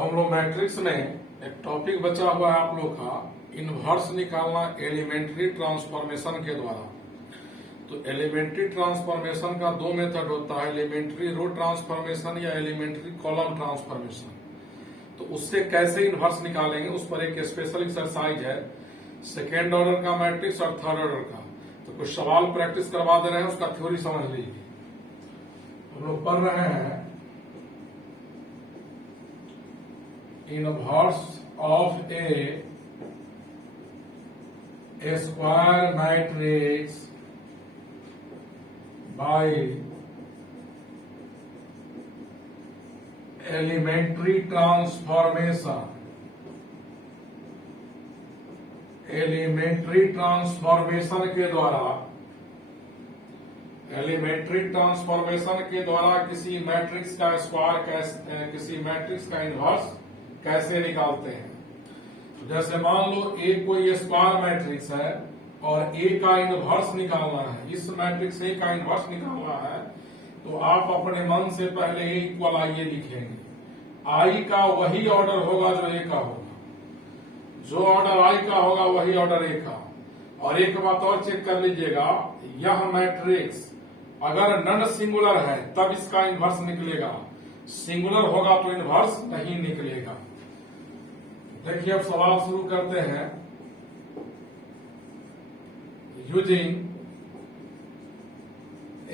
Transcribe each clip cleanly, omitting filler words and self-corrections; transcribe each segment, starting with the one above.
हम लोग मैट्रिक्स में एक टॉपिक बचा हुआ है आप लोग का, इनवर्स निकालना एलिमेंट्री ट्रांसफॉर्मेशन के द्वारा। तो एलिमेंट्री ट्रांसफॉर्मेशन का दो मेथड होता है, एलिमेंट्री रो ट्रांसफॉर्मेशन या एलिमेंट्री कॉलम ट्रांसफॉर्मेशन। तो उससे कैसे इनवर्स निकालेंगे उस पर एक स्पेशल एक्सरसाइज है, सेकेंड ऑर्डर का मैट्रिक्स और थर्ड ऑर्डर का। तो कुछ सवाल प्रैक्टिस करवा दे रहे हैं, उसका थ्योरी समझ लीजिए। हम लोग पढ़ रहे हैं inverse of a square matrix by elementary transformation. Elementary transformation के द्वारा, एलिमेंट्री ट्रांसफॉर्मेशन के द्वारा किसी मैट्रिक्स का स्क्वायर, किसी मैट्रिक्स का इनवर्स कैसे निकालते हैं। जैसे मान लो ए कोई स्क्वायर मैट्रिक्स है और ए का इनवर्स निकालना है, इस मैट्रिक्स ए का इनवर्स निकालना है, तो आप अपने मन से पहले ए इक्वल आई लिखेंगे। आई का वही ऑर्डर होगा जो ए का होगा, जो ऑर्डर आई का होगा वही ऑर्डर ए का। और एक बात और चेक कर लीजिएगा, यह मैट्रिक्स अगर नन सिंगुलर है तब इसका इनवर्स निकलेगा, सिंगुलर होगा तो इनवर्स नहीं निकलेगा। देखिए अब सवाल शुरू करते हैं। Using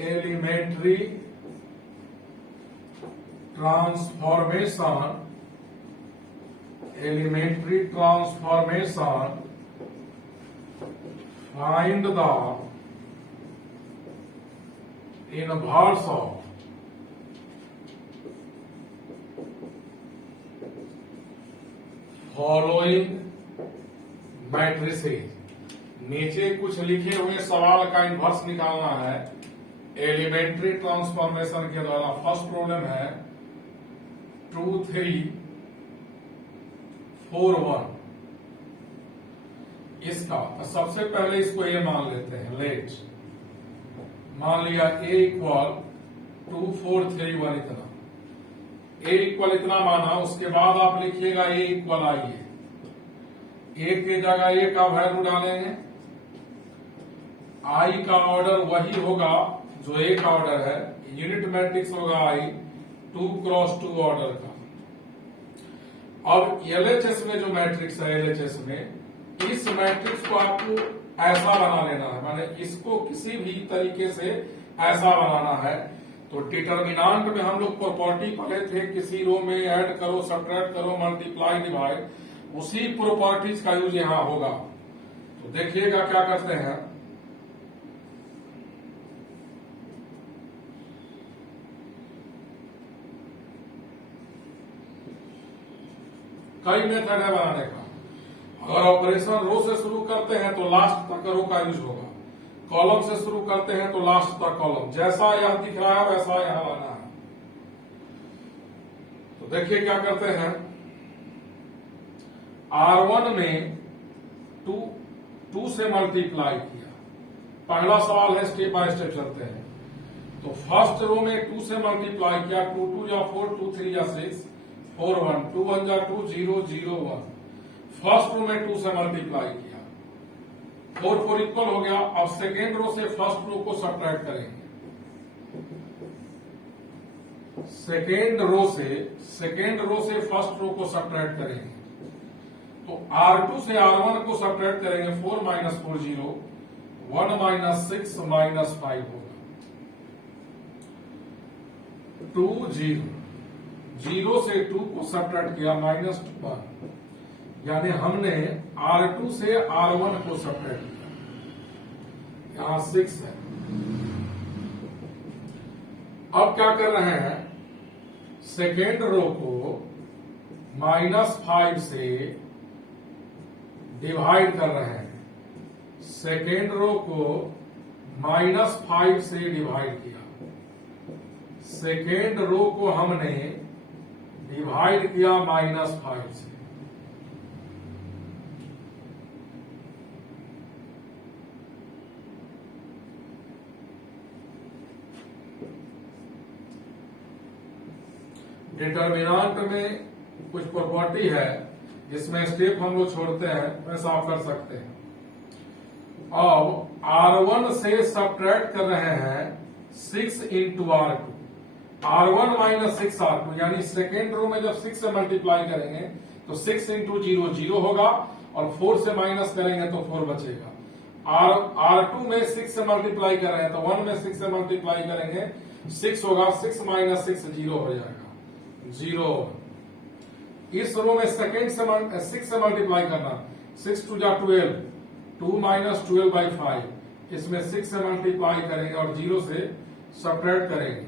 elementary transformation, elementary transformation, find the inverse of following matrices. नीचे कुछ लिखे हुए सवाल का इनवर्स निकालना है एलिमेंट्री ट्रांसफॉर्मेशन के द्वारा। फर्स्ट प्रॉब्लम है 2 3 4 1। इसका सबसे पहले इसको ए मान लेते हैं। लेट मान लिया ए इक्वल 2 4 3 1 इतना, ए इक्वल इतना माना। उसके बाद आप लिखिएगा ए इक्वल आई है। ए के जगह ए का वैल्यू डालेंगे, आई का ऑर्डर वही होगा जो ए का ऑर्डर है, यूनिट मैट्रिक्स होगा आई 2 क्रॉस 2 ऑर्डर का। अब एलएचएस में जो मैट्रिक्स है, एलएचएस में इस मैट्रिक्स को आपको ऐसा बना लेना है, माने इसको किसी भी तरीके से ऐसा बनाना है। तो डिटर्मिनांट में हम लोग प्रॉपर्टी पढ़े थे, किसी रो में ऐड करो, सब्ट्रैक्ट करो, मल्टीप्लाई, डिवाइड, उसी प्रॉपर्टीज का यूज यहां होगा। तो देखिएगा क्या करते हैं। कई मेथड है बनाने का। अगर ऑपरेशन रो से शुरू करते हैं तो लास्ट तक रो का यूज होगा, कॉलम से शुरू करते हैं तो लास्ट तक कॉलम। जैसा यह दिख रहा है वैसा यहां लाना है। तो देखिए क्या करते हैं। R1 में 2 से मल्टीप्लाई किया। पहला सवाल है, स्टेप बाय स्टेप चलते हैं। तो फर्स्ट रो में 2 से मल्टीप्लाई किया, 2 2 या 4, 2 3 या 6, 4 1, 2 1 या 2 0 0 1। फर्स्ट रो में 2 से मल्टीप्लाई किया, 4 4 इक्वल हो गया। अब सेकेंड रो से फर्स्ट रो को सब्ट्रैक्ट करेंगे। सेकेंड रो से फर्स्ट रो को सब्ट्रैक्ट करेंगे। तो R2 से R1 को सब्ट्रैक्ट करेंगे, 4 - 4 0, 1 - 6 - 5 होगा, 2 0। 0 से 2 को सब्ट्रैक्ट किया, -1, यानी हमने R2 से R1 को सब्ट्रैक्ट किया। यहां 6 है। अब क्या कर रहे हैं, सेकेंड रो को -5 से डिवाइड कर रहे हैं। सेकेंड रो को -5 से डिवाइड किया। सेकेंड रो को हमने डिवाइड किया -5 से। डिटर्मिनांट में कुछ प्रॉपर्टी है जिसमें स्टेप हम लोग छोड़ते हैं, वैसा आप कर सकते हैं। अब R1 से सब्ट्रैक्ट कर रहे हैं 6 into R2, R1 minus 6R2, यानी सेकेंड रो में जब 6 से मल्टीप्लाई करेंगे तो 6 इंटू 0 0 होगा, और 4 से माइनस करेंगे तो 4 बचेगा। R2 में 6 से मल्टीप्लाई कर रहे हैं तो 1 में 6 से मल्टीप्लाई करेंगे 6 होगा, 6 माइनस 6 0 हो जाएगा, 0। इस रो में सेकेंड से 6 से मल्टीप्लाई करना, 6 टू जा 12, 2 माइनस 12 बाई 5, इसमें 6 से मल्टीप्लाई करेंगे और 0 से सब्ट्रैक्ट करेंगे।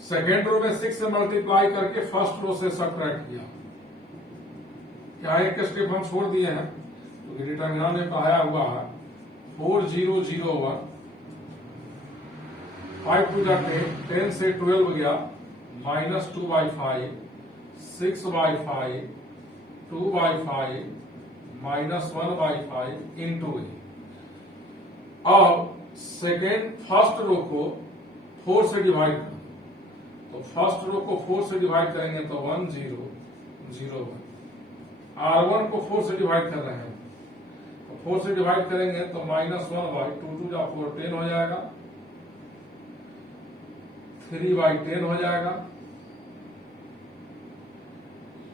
सेकेंड रो में 6 से मल्टीप्लाई करके फर्स्ट रो से सब्ट्रैक्ट किया। यहाँ एक स्टेप हम छोड़ दिए हैं, तो डिटरमिनेंट में पढ़ाया हुआ है 4001, 5 टू जा 10, 10 से 12 गया, minus 2 by 5, 6 by 5, 2 by 5, minus 1 by 5 into. अब सेकेंड फर्स्ट रो को 4 से डिवाइड कर, तो फर्स्ट रो को 4 से डिवाइड करेंगे तो 1 0 0 1। R1 को 4 से डिवाइड कर रहे हैं, तो 4 से डिवाइड करेंगे तो माइनस 1 बाई 2 टू जा 4 10 हो जाएगा, 3 बाई 10 हो जाएगा।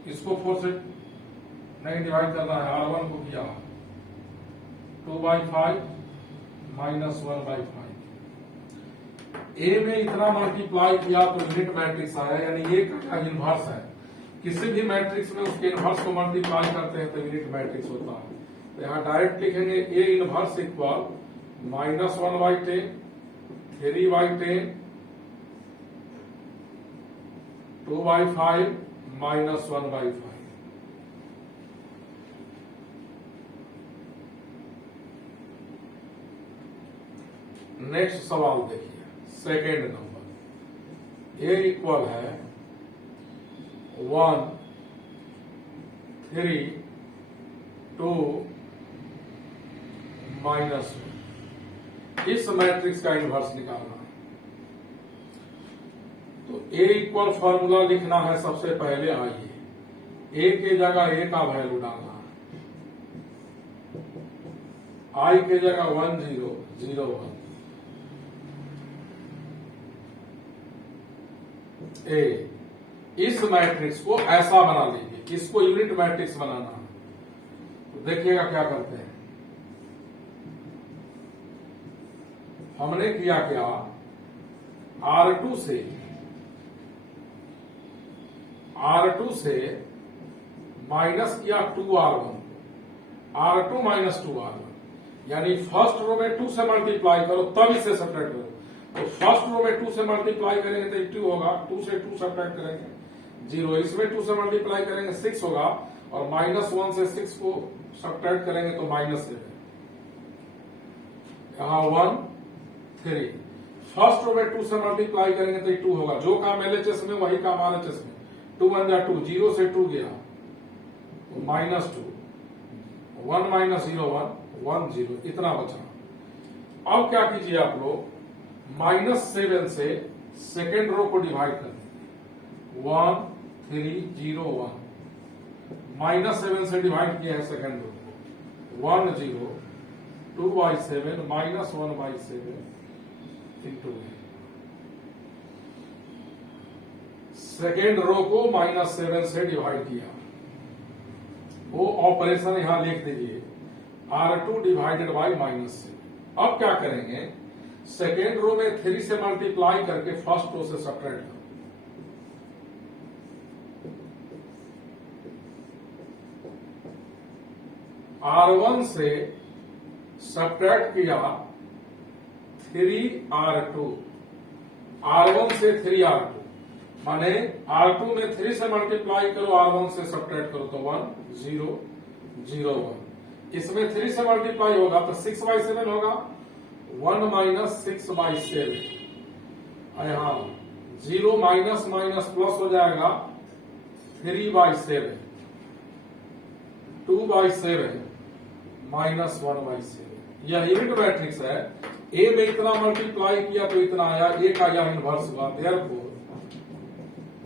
इसको 4 से नहीं डिवाइड करना है, R1 को किया 2 बाई 5 माइनस 1 बाई 5। ए में इतना मल्टीप्लाई किया तो यूनिट मैट्रिक्स आया, यानी ए का इनवर्स है। किसी भी मैट्रिक्स में उसके इनवर्स को मल्टीप्लाई करते हैं तो यूनिट मैट्रिक्स होता है। तो यहाँ डायरेक्ट लिखेंगे A inverse equal minus 1 by 10, 3 by 10, 2 by 5, minus 1 by 5। Next सवाल देखिए, सेकेंड नंबर। ए इक्वल है 1 3 2 माइनस 1। इस मैट्रिक्स का इनवर्स निकालना है, तो ए इक्वल फॉर्मूला लिखना है। सबसे पहले आइए ए के जगह ए का वैल्यू डालना है, आई के जगह 1 0 0 1। ए इस मैट्रिक्स को ऐसा बना लीजिए, इसको यूनिट मैट्रिक्स बनाना है। तो देखिएगा क्या करते हैं। हमने किया क्या, R2 से माइनस किया 2R1, R2 माइनस 2R1, यानी फर्स्ट रो में 2 से मल्टीप्लाई करो तब इसे सब्ट्रैक्ट करो। तो फर्स्ट रो में 2 से मल्टीप्लाई करेंगे तो 2 होगा, 2 से 2 सब्ट्रैक्ट करेंगे 0, इसमें 2 से मल्टीप्लाई करेंगे 6 होगा, और माइनस 1 से 6 को सब्ट्रैक्ट करेंगे तो माइनस 7। यहाँ 1 3, फर्स्ट रो में 2 से मल्टीप्लाई करेंगे तो 2 होगा, जो काम LHS में वही काम RHS में। 2 1 जा 2, 0 से 2 गया तो माइनस 2, 1 माइनस 0 1 1 0, इतना बचा। अब क्या कीजिए आप लोग, माइनस 7 से सेकेंड रो को डिवाइड कर देंगे, 1 3 0 1। माइनस 7 से डिवाइड किया है सेकेंड रो को, 1 0 2 by 7 minus 1 by 7 into. Second row को माइनस 7 से डिवाइड किया, वो ऑपरेशन यहां लिख दीजिए, R2 डिवाइडेड बाई माइनस 7। अब क्या करेंगे, सेकेंड रो में 3 से मल्टीप्लाई करके फर्स्ट रो से सब्ट्रैक्ट करो। R1 से सब्ट्रैक्ट किया 3R2, R1 से 3R2, माने R2 में 3 से मल्टीप्लाई करो, R1 से सब्ट्रैक्ट करो तो 1 0 0 1। इसमें 3 से मल्टीप्लाई होगा तो 6 बाई 7 होगा, 1 माइनस 6 बाई 7। यहाँ 0 माइनस माइनस प्लस हो जाएगा, 3 बाई 7, 2 बाई 7 माइनस 1 बाई 7। यह यूनिट मैट्रिक्स है। ए में इतना मल्टीप्लाई किया तो इतना आया, ए का यह इनवर्स हुआ। देयरफॉर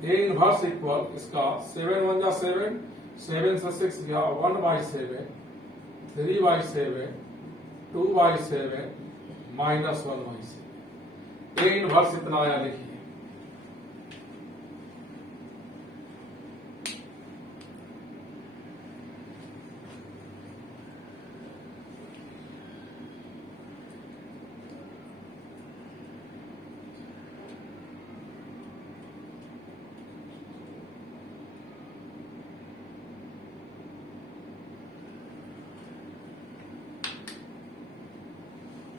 ए इनवर्स इक्वल इसका 7 1 जा 7, 7 से 6 गया 1/7, 3/7, 2/7 माइनस 1/7। ए इनवर्स इतना आया, लिखिए।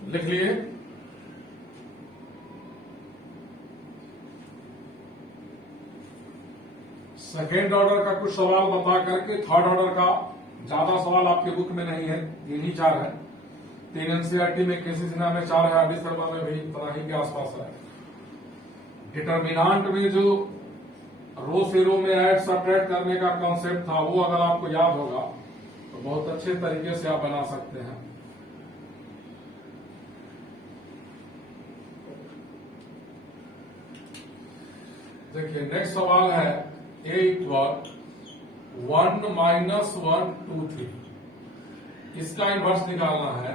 लिख लिए। सेकेंड ऑर्डर का कुछ सवाल बता करके थर्ड ऑर्डर का ज्यादा सवाल आपके बुक में नहीं है, 3 ही 4 है। 3 एनसीईआरटी में, केसीसीना में 4 है, अभी शर्मा में भी पता ही के आसपास है। डिटर्मिनांट में जो रो से रो में ऐड सब्ट्रैक्ट करने का कॉन्सेप्ट था, वो अगर आपको याद होगा तो बहुत अच्छे तरीके से आप बना सकते हैं। देखिए नेक्स्ट सवाल है ए इक्वल 1 माइनस 1 2 3। इसका इनवर्स निकालना है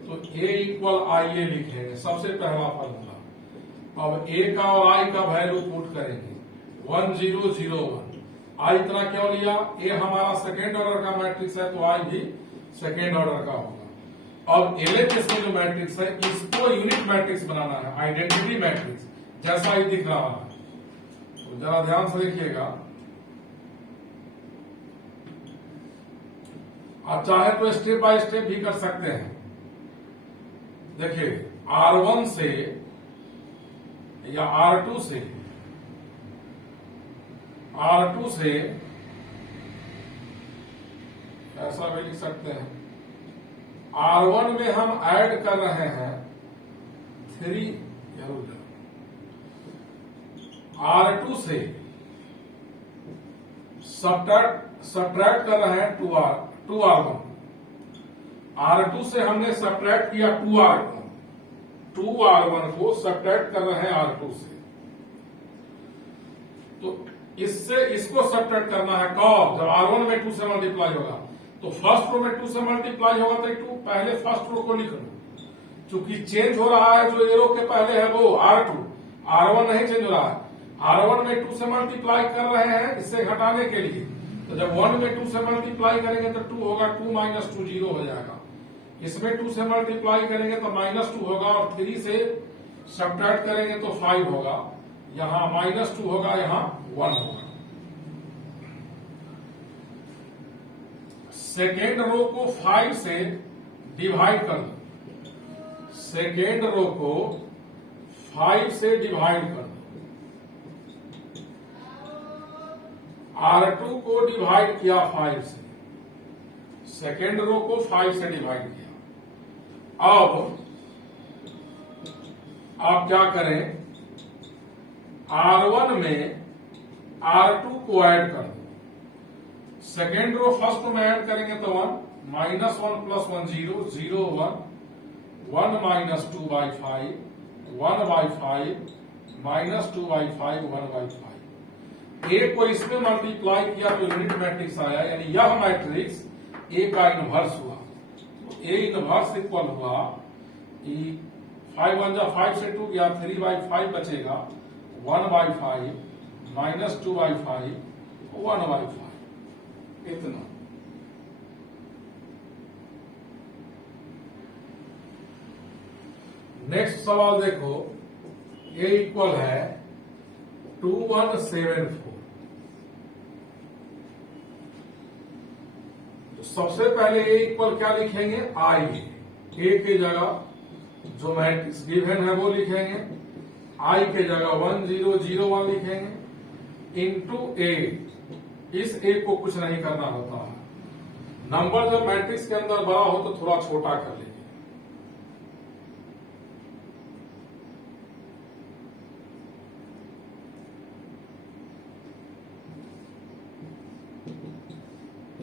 तो ए इक्वल आई ए लिखेंगे, सबसे पहला फॉर्मूला। अब ए का और आई का वैल्यू पुट करेंगे 1 0 0 1। आई इतना क्यों लिया? ए हमारा सेकेंड ऑर्डर का मैट्रिक्स है तो आई भी सेकेंड ऑर्डर का होगा। अब एलएचएस में जो मैट्रिक्स है इसको यूनिट मैट्रिक्स बनाना है, आइडेंटिटी मैट्रिक्स, जैसा ही दिख रहा है। तो जरा ध्यान से देखिएगा। आप चाहे तो स्टेप बाय स्टेप भी कर सकते हैं। देखिए R1 से या R2 से ऐसा भी लिख सकते हैं। R1 में हम ऐड कर रहे हैं 3, R2 से सब्ट्रैक्ट कर रहे हैं 2R1। R2 से हमने सब्ट्रैक्ट किया 2R1 को सब्ट्रैक्ट कर रहे हैं R2 से। तो इससे इसको सब्ट्रैक्ट करना है कब? जब R1 में 2 से मल्टीप्लाई होगा। तो फर्स्ट रो में 2 से मल्टीप्लाई होगा तो 2 पहले फर्स्ट रो को लिख लो। चूंकि चेंज हो रहा है, जो एरो के पहले है वो R2, R1 नहीं चेंज हो रहा है। R1 में 2 से मल्टीप्लाई कर रहे हैं इसे घटाने के लिए। तो जब 1 में 2 से मल्टीप्लाई करेंगे तो 2 होगा, 2 माइनस 2 0 हो जाएगा। इसमें 2 से मल्टीप्लाई करेंगे तो -2 होगा, और 3 से सब्ट्रैक्ट करेंगे तो 5 होगा। यहां -2 होगा, यहां 1 होगा। सेकेंड रो को 5 से डिवाइड कर दो। सेकेंड रो को 5 से डिवाइड कर दो। R2 को डिवाइड किया 5 से, सेकेंड रो को 5 से डिवाइड किया। अब आप क्या करें? R1 में R2 को ऐड कर दो। सेकेंड रो फर्स्ट में ऐड करेंगे तो 1 -1 + 1 0 0 1 1 - 2/5 1/5 -2/5 1/5। ए को इसमें मल्टीप्लाई किया तो यूनिट मैट्रिक्स आया, यानी यह मैट्रिक्स ए का इनवर्स हुआ। तो ए इनवर्स इक्वल हुआ 5 1 जा 5 से 2 गया, 3/5 बचेगा 1/5 -2/5 1/5। इतना। नेक्स्ट सवाल देखो, ए इक्वल है 2174। तो सबसे पहले ए इक्वल क्या लिखेंगे? आई। ए के जगह जो मैट्रिक्स गिवन है वो लिखेंगे, आई के जगह 1 0 0 1 लिखेंगे इंटू ए। इस ए को कुछ नहीं करना होता है। नंबर जब मैट्रिक्स के अंदर बड़ा हो तो थोड़ा छोटा कर लेंगे।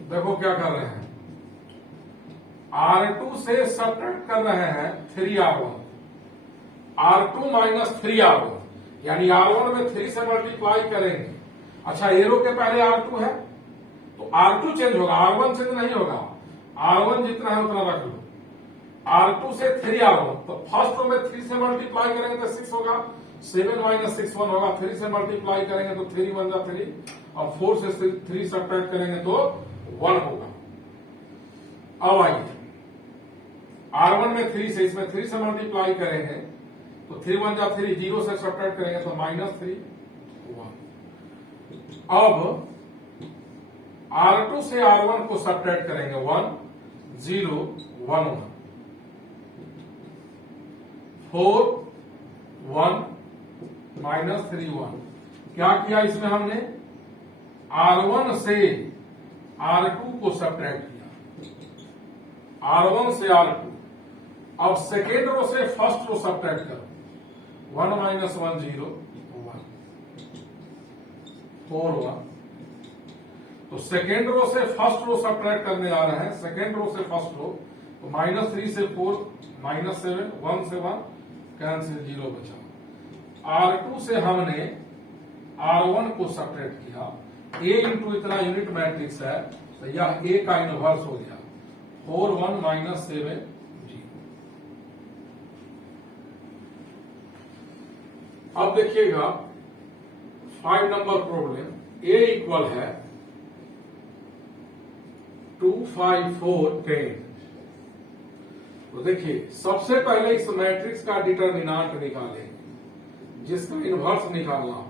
देखो क्या कर रहे हैं, R2 से सब्ट्रैक्ट कर रहे हैं 3R1, R2 - 3R1, यानी R1 में 3 से मल्टीप्लाई करेंगे अच्छा, एरो के पहले R2 है तो R2 चेंज होगा, R1 चेंज नहीं होगा। R1 जितना है उतना रख लो। R2 से 3R1, तो फर्स्ट रो में 3 से मल्टीप्लाई करेंगे तो 6 होगा, 7 माइनस 6 1 होगा। 3 से मल्टीप्लाई करेंगे तो 3 1 जा 3, और 4 से 3 सब्ट्रैक्ट करेंगे तो 1 होगा। अब आइए R1 में 3 से, इसमें 3 से मल्टीप्लाई करेंगे तो 3 1 जा 3, 0 से सब्ट्रैक्ट करेंगे तो -3 1। अब R2 से R1 को सब्ट्रैक्ट करेंगे 1 0 1 1 4 1 -3 1। क्या किया इसमें हमने? R1 से R2 को सब्ट्रैक्ट किया, R1 से R2। अब सेकेंड रो से फर्स्ट रो सब्ट्रैक्ट करो, 1 -1 0 1 4 1। तो सेकेंड रो से फर्स्ट रो सब्ट्रैक्ट करने आ रहे हैं, सेकेंड रो से फर्स्ट रो, तो -3 से 4 -7 1 से 1 कैंसिल, 0 बचा। R2 से हमने R1 को सब्ट्रैक्ट किया, A इंटू इतना यूनिट मैट्रिक्स है तो यह A का इनवर्स हो गया, 4 1 -7 0। अब देखिएगा 5 नंबर प्रॉब्लम, A इक्वल है 2 5 4 10। तो देखिए सबसे पहले इस मैट्रिक्स का डिटर्मिनांट निकालेंगे, जिसका इनवर्स निकालना हो।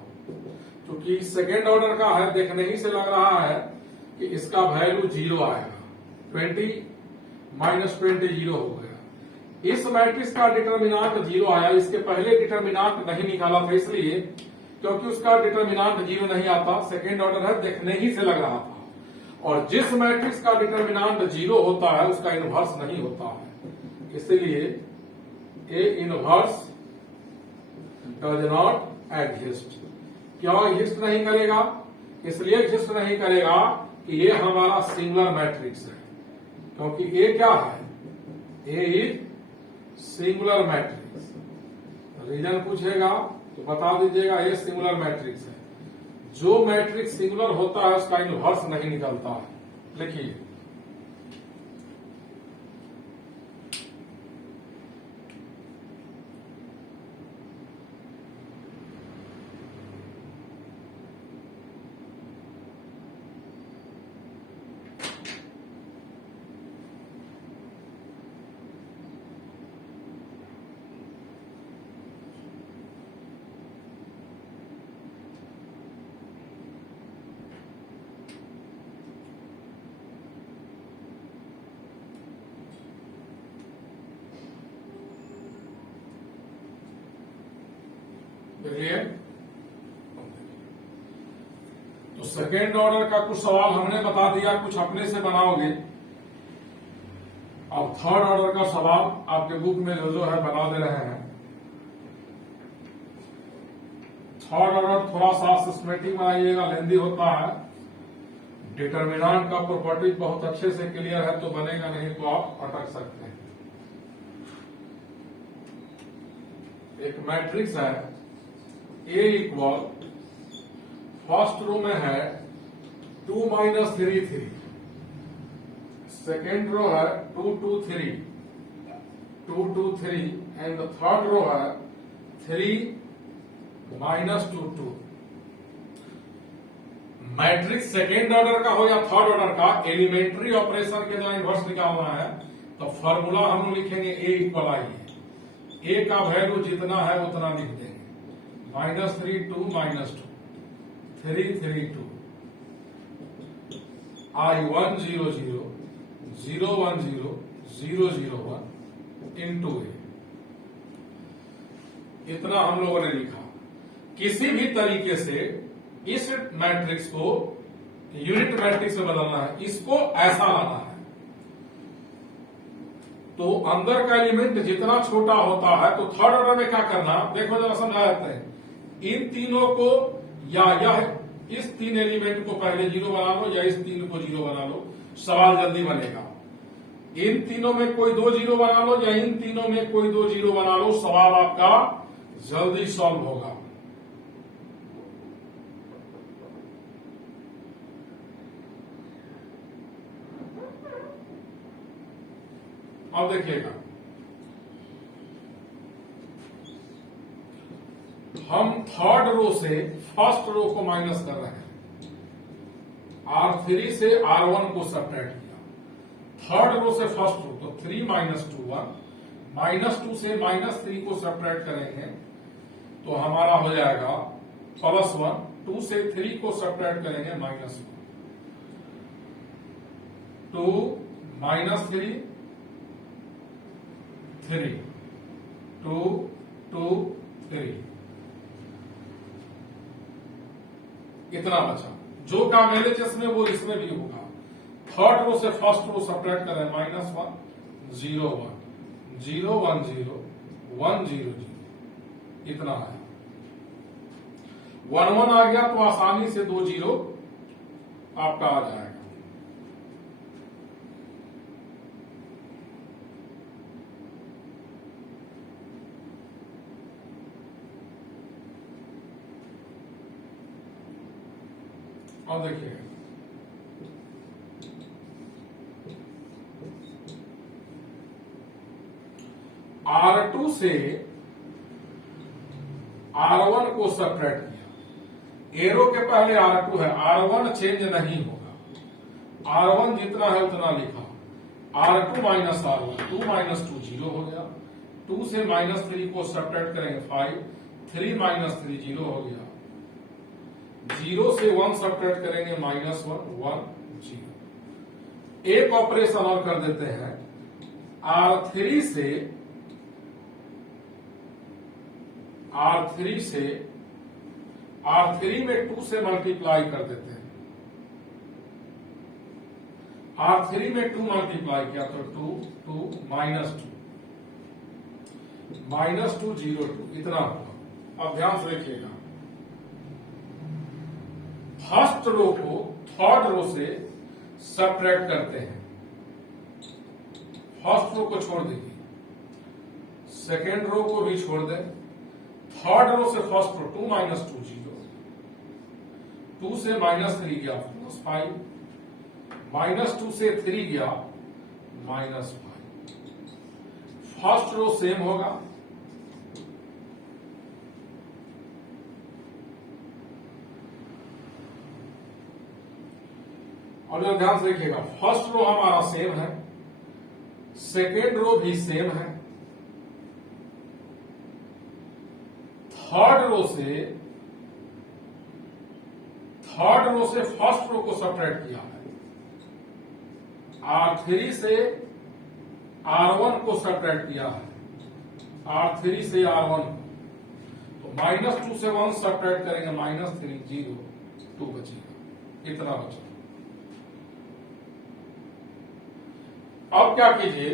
क्योंकि सेकेंड ऑर्डर का है, देखने ही से लग रहा है कि इसका वैल्यू 0 आएगा, 20 -20 0 हो गया। इस मैट्रिक्स का डिटर्मिनांट 0 आया, इसके पहले डिटर्मिनांट नहीं निकाला था, इसलिए क्योंकि उसका डिटर्मिनांट 0 नहीं आता, सेकेंड ऑर्डर है, देखने ही से लग रहा था। और जिस मैट्रिक्स का डिटर्मिनांट 0 होता है उसका इनवर्स नहीं होता है, इसलिए A inverse does not exist. क्यों एग्जिस्ट नहीं करेगा? इसलिए एग्जिस्ट नहीं करेगा कि ये हमारा सिंगुलर मैट्रिक्स है, क्योंकि ए क्या है? ए इज सिंगुलर मैट्रिक्स। रीजन पूछेगा तो बता दीजिएगा ए सिंगुलर मैट्रिक्स है। जो मैट्रिक्स सिंगुलर होता है उसका इनवर्स नहीं निकलता है। लिखिए देखिए, तो सेकेंड ऑर्डर का कुछ सवाल हमने बता दिया, कुछ अपने से बनाओगे। अब थर्ड ऑर्डर का सवाल आपके बुक में जो है बना दे रहे हैं। थर्ड ऑर्डर थोड़ा सा सिस्टमेटिक बनाइएगा, लेंदी होता है। डिटर्मिनेंट का प्रॉपर्टीज बहुत अच्छे से क्लियर है तो बनेगा, नहीं तो आप अटक सकते हैं। एक मैट्रिक्स है A इक्वल, फर्स्ट रो में है 2 -3 3, सेकेंड रो है 2 2 3 2 2 3, एंड द थर्ड रो है 3 -2 2। मैट्रिक्स सेकेंड ऑर्डर का हो या थर्ड ऑर्डर का, एलिमेंट्री ऑपरेशन के द्वारा इनवर्स निकालना है तो फॉर्मूला हम लिखेंगे A इक्वल आइए, A का वैल्यू जितना है उतना लिख देंगे, -3 2 -2 3 3 2 I 1 0 0 0 1 0 0 0 1 इंटू A। इतना हम लोगों ने लिखा। किसी भी तरीके से इस मैट्रिक्स को यूनिट मैट्रिक्स में बदलना है, इसको ऐसा लाना है। तो अंदर का एलिमेंट जितना छोटा होता है, तो थर्ड ऑर्डर में क्या करना, देखो जरा समझा जाते हैं। इन तीनों को या यह इस 3 एलिमेंट को पहले 0 बना लो या इस 3 को 0 बना लो, सवाल जल्दी बनेगा। इन तीनों में कोई 2 0 बना लो या इन तीनों में कोई 2 0 बना लो, सवाल आपका जल्दी सॉल्व होगा। अब देखिएगा, हम थर्ड रो से फर्स्ट रो को माइनस कर रहे हैं। R3 से R1 को सब्ट्रैक्ट किया, थर्ड रो से फर्स्ट रो, तो 3 माइनस 2 1, -2 से -3 को सब्ट्रैक्ट करेंगे तो हमारा हो जाएगा +1, 2 से 3 को सब्ट्रैक्ट करेंगे -1, 2 -3 3, 2 2 3, इतना बचा। जो काम LHS में वो इसमें भी होगा। थर्ड रो से फर्स्ट रो सब्ट्रैक्ट करें, -1 0 1 0 1 0 1 0 0, इतना है। 1 1 आ गया तो आसानी से 2 0 आपका आ जाएगा। अब देखिए, R2 से R1 को सब्ट्रैक्ट किया, एरो के पहले R2 है, R1 चेंज नहीं होगा, R1 जितना है उतना लिखा, R2 माइनस R1, 2 माइनस 2 0 हो गया, 2 से -3 को सब्ट्रैक्ट करेंगे 5, 3 माइनस 3 0 हो गया, 0 से 1 सब्ट्रैक्ट करेंगे -1 1 0। एक ऑपरेशन और कर देते हैं, R3 में 2 से मल्टीप्लाई कर देते हैं, R3 में 2 मल्टीप्लाई किया तो 2 2 -2 0 2, इतना होगा। अब ध्यान से देखिएगा, फर्स्ट रो को थर्ड रो से सब्ट्रैक्ट करते हैं, फर्स्ट रो को छोड़ दीजिए, सेकेंड रो को भी छोड़ दें, थर्ड रो से फर्स्ट रो 2 माइनस 2 0, 2 से -3 गया +5, -2 से 3 गया -5, फर्स्ट रो सेम होगा, और जरा ध्यान से देखिएगा, फर्स्ट रो हमारा सेम है, सेकेंड रो भी सेम है, थर्ड रो से फर्स्ट रो को सब्ट्रैक्ट किया है, R3 से R1 को सब्ट्रैक्ट किया है, R3 से R1 तो -2 से 1 सब्ट्रैक्ट करेंगे -3 0 2 बचेगा, इतना बचा। अब क्या कीजिए,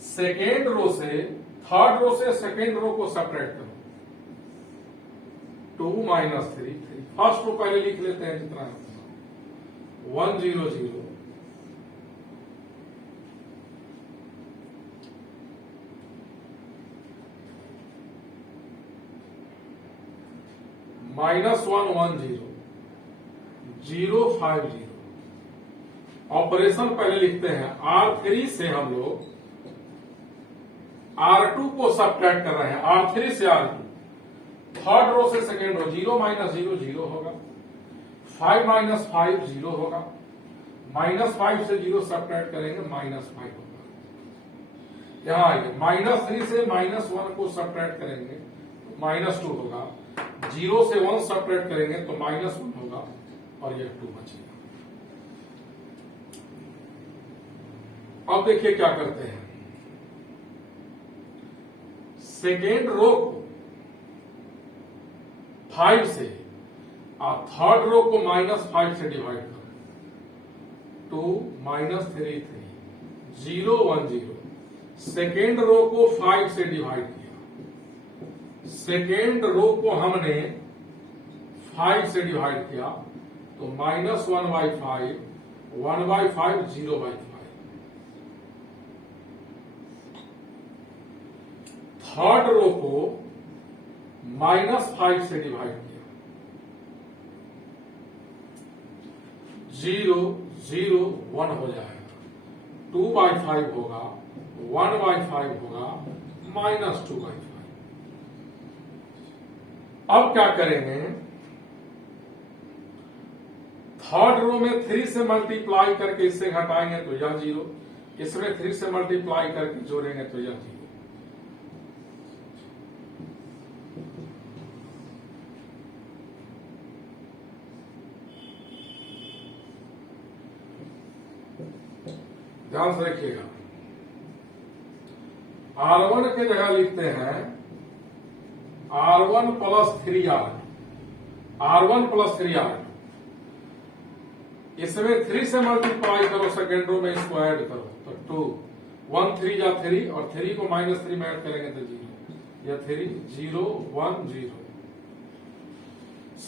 सेकेंड रो से थर्ड रो से सेकेंड रो को सब्ट्रैक्ट करो, 2 -3 3, फर्स्ट रो पहले लिख लेते हैं जितना है, 1 0 0 -1 1 0 0 5 0। ऑपरेशन पहले लिखते हैं, R3 से हम लोग R2 को सब्ट्रैक्ट कर रहे हैं, R3 से R2, थर्ड रो से सेकेंड रो 0 -0 0 होगा, 5 -5 0 होगा, -5 से 0 सब्ट्रैक्ट करेंगे -5 होगा। यहां आइए, -3 से -1 को सब्ट्रैक्ट करेंगे -2 होगा, 0 से 1 सब्ट्रैक्ट करेंगे तो -1 होगा, और यह 2 बचेगा। अब देखिए क्या करते हैं, सेकेंड रो को 5 से और थर्ड रो को -5 से डिवाइड करो, 2 -3 3 0 1 0। सेकेंड रो को 5 से डिवाइड किया, सेकेंड रो को हमने 5 से डिवाइड किया तो -1/5 1/5 0/5। थर्ड रो को -5 से डिवाइड किया, 0 0 1 हो जाएगा, 2/5 होगा, 1/5 होगा, -2/5। अब क्या करेंगे, थर्ड रो में 3 से मल्टीप्लाई करके इससे घटाएंगे तो यह 0, इसमें 3 से मल्टीप्लाई करके जोड़ेंगे तो यह 0। ध्यान से रखिएगा, R1 की जगह लिखते हैं R1 + 3R, R1 + 3R। इसमें 3 से मल्टीप्लाई करो, सेकेंड रो में इसको ऐड करो तो 2, 1 3 जा 3 और 3 को -3 में ऐड करेंगे तो 0, या 3 0 1 0।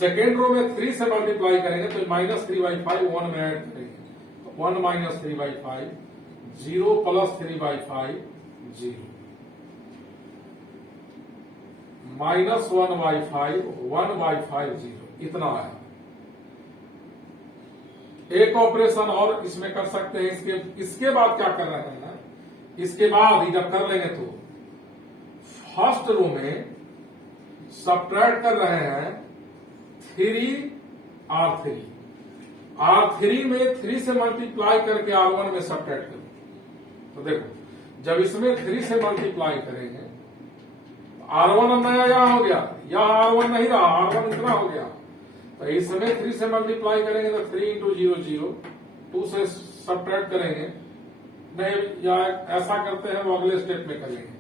सेकेंड रो में 3 से मल्टीप्लाई करेंगे तो -3/5 1 में ऐड करेंगे तो 1 - 3/5, 0 + 3/5 0, -1/5 1/5 0, इतना है। एक ऑपरेशन और इसमें कर सकते हैं। इसके बाद क्या कर रहे हैं, इसके बाद ही जब कर लेंगे तो फर्स्ट रो में सब्ट्रैक्ट कर रहे हैं 3R3, R3 में 3 से मल्टीप्लाई करके R1 में सब्ट्रैक्ट करो तो देखो, जब इसमें 3 से मल्टीप्लाई करेंगे R1 नया यहां हो गया, यह R1 नहीं रहा, R1 इतना हो गया, तो इसमें 3 से मल्टीप्लाई करेंगे तो 3 × 0 0, 2 से सब्ट्रैक्ट करेंगे, नहीं या ऐसा करते हैं वो अगले स्टेप में करेंगे,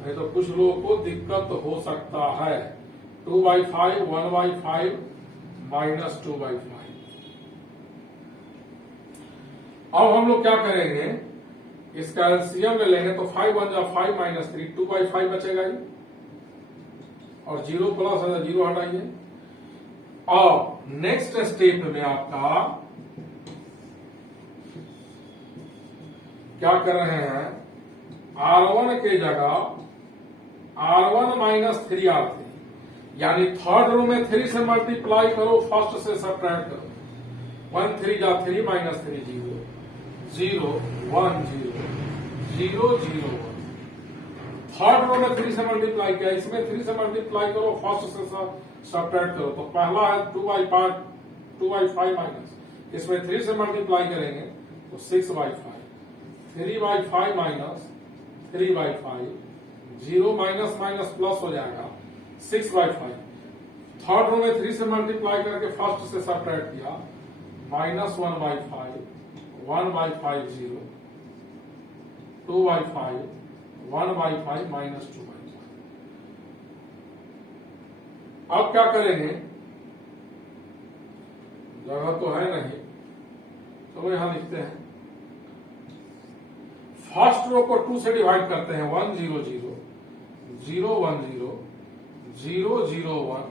नहीं तो कुछ लोगों को दिक्कत हो सकता है। 2/5 1/5 -2/5। अब हम लोग क्या करेंगे, इसका एलसीएम ले लेंगे तो 5 1 जा 5 -3, 2/5 बचेगा ही, और 0 प्लस 0 हटाइए। अब नेक्स्ट स्टेप में आपका क्या कर रहे हैं, R1 के जगह R1 - 3R3, यानी थर्ड रो में 3 से मल्टीप्लाई करो, फर्स्ट से सब्ट्रैक्ट करो, 1 3 जा 3 -3 0 0 1 0 0 0 1। थर्ड रो में 3 से मल्टीप्लाई किया, इसमें 3 से मल्टीप्लाई करो, फर्स्ट से सब्ट्रैक्ट करो, तो पहला है 2/5 माइनस, इसमें 3 से मल्टीप्लाई करेंगे तो 6/5, 3/5 माइनस 3/5, 0 माइनस माइनस प्लस हो जाएगा 6/5। थर्ड रो में 3 से मल्टीप्लाई करके फर्स्ट से सब्ट्रैक्ट किया, -1/5 1/5 0, 2/5 1/5 -2/5। अब क्या करेंगे, जगह तो है नहीं तो यहां लिखते हैं, फर्स्ट रो को 2 से डिवाइड करते हैं, 1 0 0 0 1 0 0 0 1,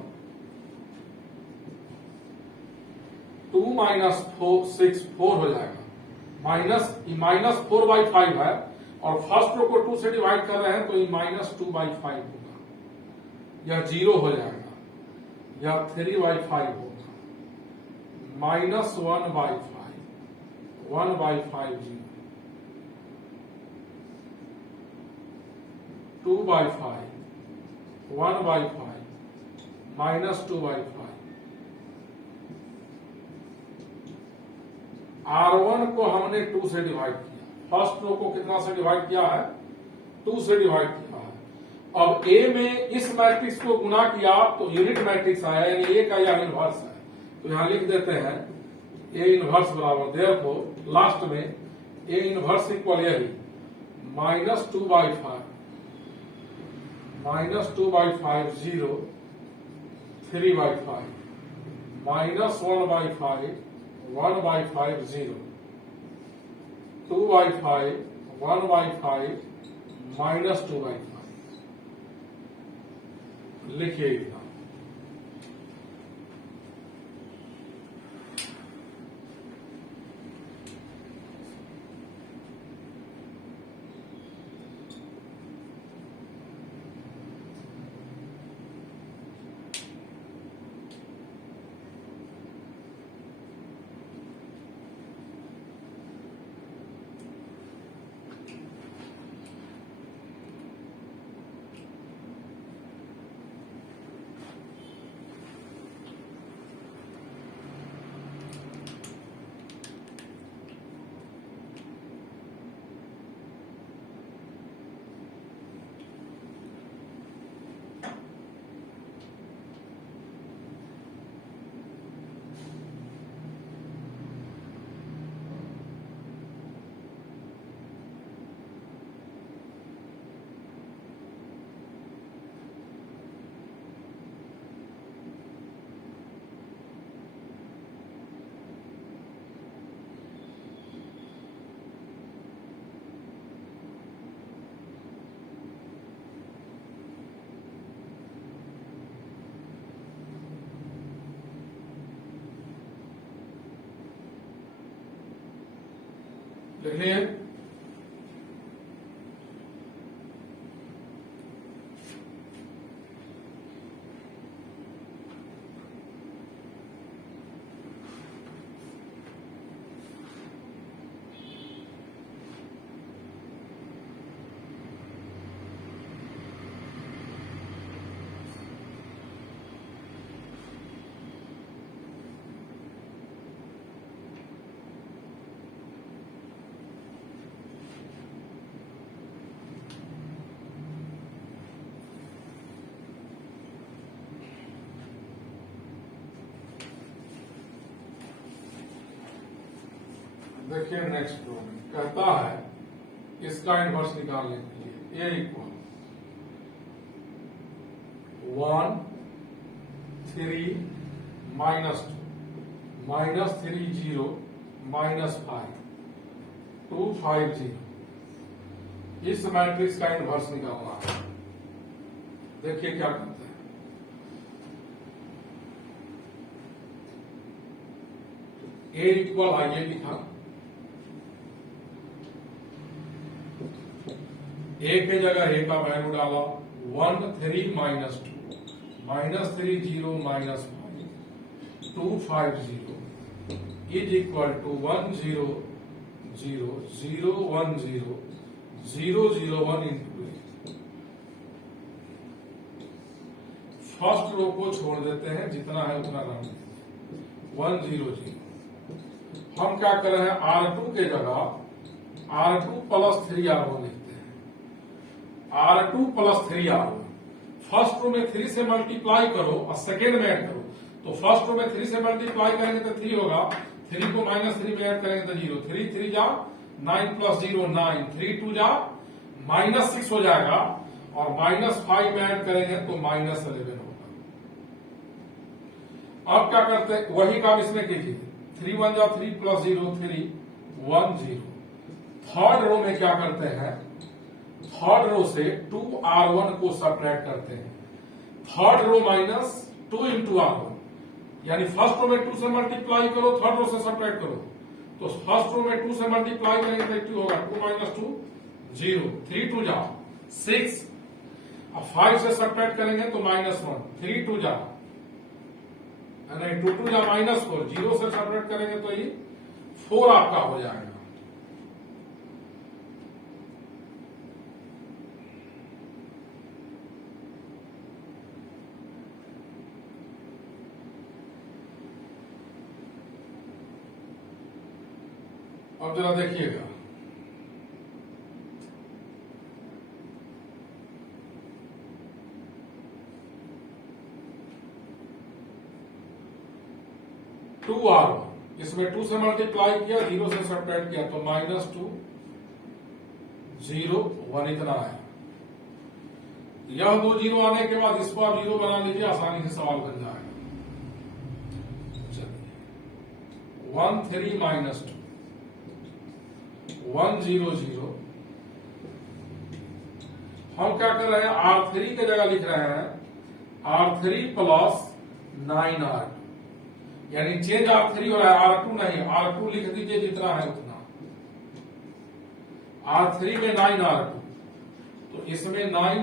2 -4 6 4 हो जाएगा, -4/5 है, और फर्स्ट रो को 2 से डिवाइड कर रहे हैं तो -2/5 होगा, यह 0 हो जाएगा, यह 3/5 होगा, -1/5 1/5 0, 2/5 1/5 -2/5। R1 को हमने 2 से डिवाइड किया, फर्स्ट रो को कितना से डिवाइड किया है, 2 से डिवाइड किया है। अब A में इस मैट्रिक्स को गुना किया तो यूनिट मैट्रिक्स आया, यानी A का यह इनवर्स है, तो यहां लिख देते हैं A इनवर्स बराबर, देयरफॉर लास्ट में A इनवर्स इक्वल यही -2/5 -2/5 0 3/5 -1/5 1/5 0 2/5 1/5 -2/5। लिखिएगा, लिख लिए। देखिए नेक्स्ट प्रॉब्लम कहता है इसका इनवर्स निकालने के लिए ए इक्वल 1 3 -2 -3 0 -5 2 5 0 इस मैट्रिक्स का इनवर्स निकालना है। देखिए क्या करते हैं। ए इक्वल आइए लिखा, ए के जगह ए का वैल्यू डाला 1 3 -2 -3 0 -5 2 5 0 is equal to 1 0 0 0 1 0 0 0 1 into A. First row को छोड़ देते हैं, जितना है उतना रख देते 1 0 0। हम क्या कर रहे हैं, R2 के जगह R2 + 3R1 लिखते हैं। R2 + 3R1 फर्स्ट रो में 3 से मल्टीप्लाई करो और सेकेंड में ऐड करो। तो फर्स्ट रो में 3 से मल्टीप्लाई करेंगे तो 3 होगा, 3 को -3 में ऐड करेंगे तो 0, 3 3 जा 9 + 0 9, 3 2 जा -6 हो जाएगा और -5 में ऐड करेंगे तो -11 होगा। अब क्या करते हैं, वही काम इसमें कीजिए, 3 1 जा 3 + 0 3 1 0। थर्ड रो में क्या करते हैं, थर्ड रो से 2R1 को सब्ट्रैक्ट करते हैं। थर्ड रो -2 इंटू R1, यानी फर्स्ट रो में 2 से मल्टीप्लाई करो, थर्ड रो से सब्ट्रैक्ट करो। तो फर्स्ट रो में 2 से मल्टीप्लाई करेंगे तो 2 होगा, 2 - 2 0, 3 2 जा 6। अब 5 से सब्ट्रैक्ट करेंगे तो -1, 3 2 जा नहीं 2 2 जा -4, 0 से सब्ट्रैक्ट करेंगे तो ये 4 आपका हो जाएगा। अब जरा देखिएगा, इसमें 2 से मल्टीप्लाई किया, 0 से सब्ट्रैक्ट किया तो -2 0 1 इतना है। यह 2 0 आने के बाद इसको आप 0 बना लीजिए, आसानी से सवाल बन जाएगा। चलिए 1 3 -2 1 0 0। हम क्या कर रहे हैं, R3 की जगह लिख रहे हैं R3 + 9R2, यानी चेंज R3 हो रहा है, R2 नहीं, R2 लिख दीजिए जितना है उतना। R3 में 9R2, तो इसमें 9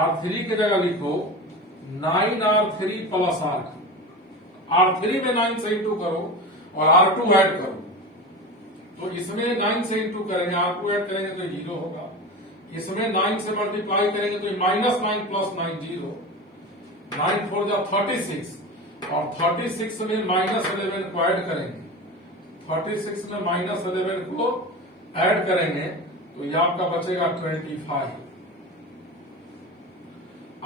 R3 की जगह लिखो 9R3 + R2। R3 में 9 से इंटू करो और R2 ऐड करो, तो इसमें 9 से इंटू करेंगे, R2 ऐड करेंगे तो 0 होगा। इसमें 9 से मल्टीप्लाई करेंगे तो -9 + 9 0, 9 4 जा 36 और 36 में -11 को ऐड करेंगे। 36 में -11 को ऐड करेंगे तो ये आपका बचेगा 25।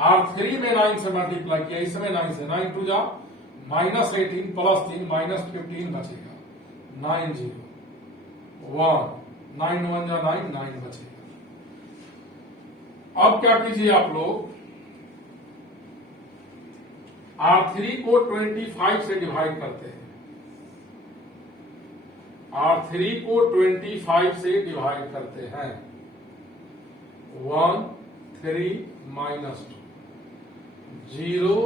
R3 में 9 से मल्टीप्लाई किया, इसमें 9 से 9 2 जा -18 + 3 -15 बचेगा 9 0 1 9 1 जा 9 9 बचेगा। अब क्या कीजिए आप लोग, R3 को 25 से डिवाइड करते हैं। R3 को 25 से डिवाइड करते हैं। 1 3 -2 0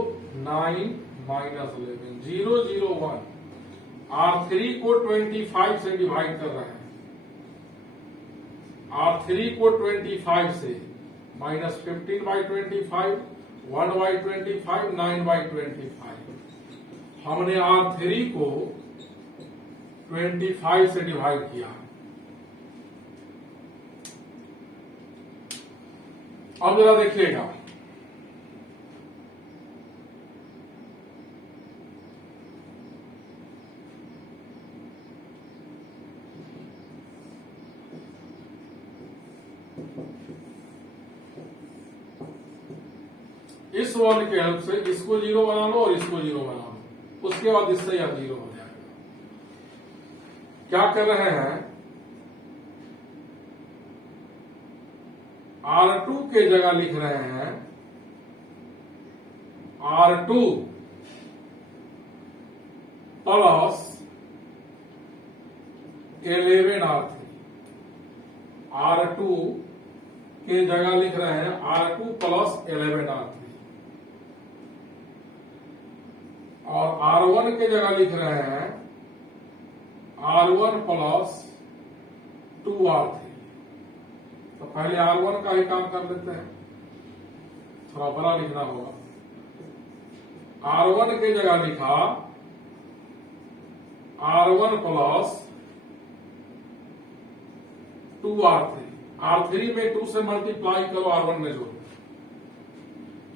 9 -11 0 0 1। R3 को 25 से डिवाइड कर रहे हैं, R3 को 25 से, -15/25, 1/25, 9/25। हमने R3 को 25 से डिवाइड किया। अब जरा देखिएगा, इस वन के हेल्प से इसको 0 बना लो और इसको 0 बना लो, उसके बाद इससे यह 0 हो जाएगा। क्या कर रहे हैं, R2 के जगह लिख रहे हैं R2 प्लस 11R3। R2 के जगह लिख रहे हैं R2 प्लस 11R3, और R1 के जगह लिख रहे हैं R1 प्लस 2R3। तो पहले R1 का ही काम कर लेते हैं, थोड़ा बड़ा लिखना होगा। R1 के जगह लिखा R1 प्लस 2R3। R3 में 2 से मल्टीप्लाई करो, R1 में जोड़ो,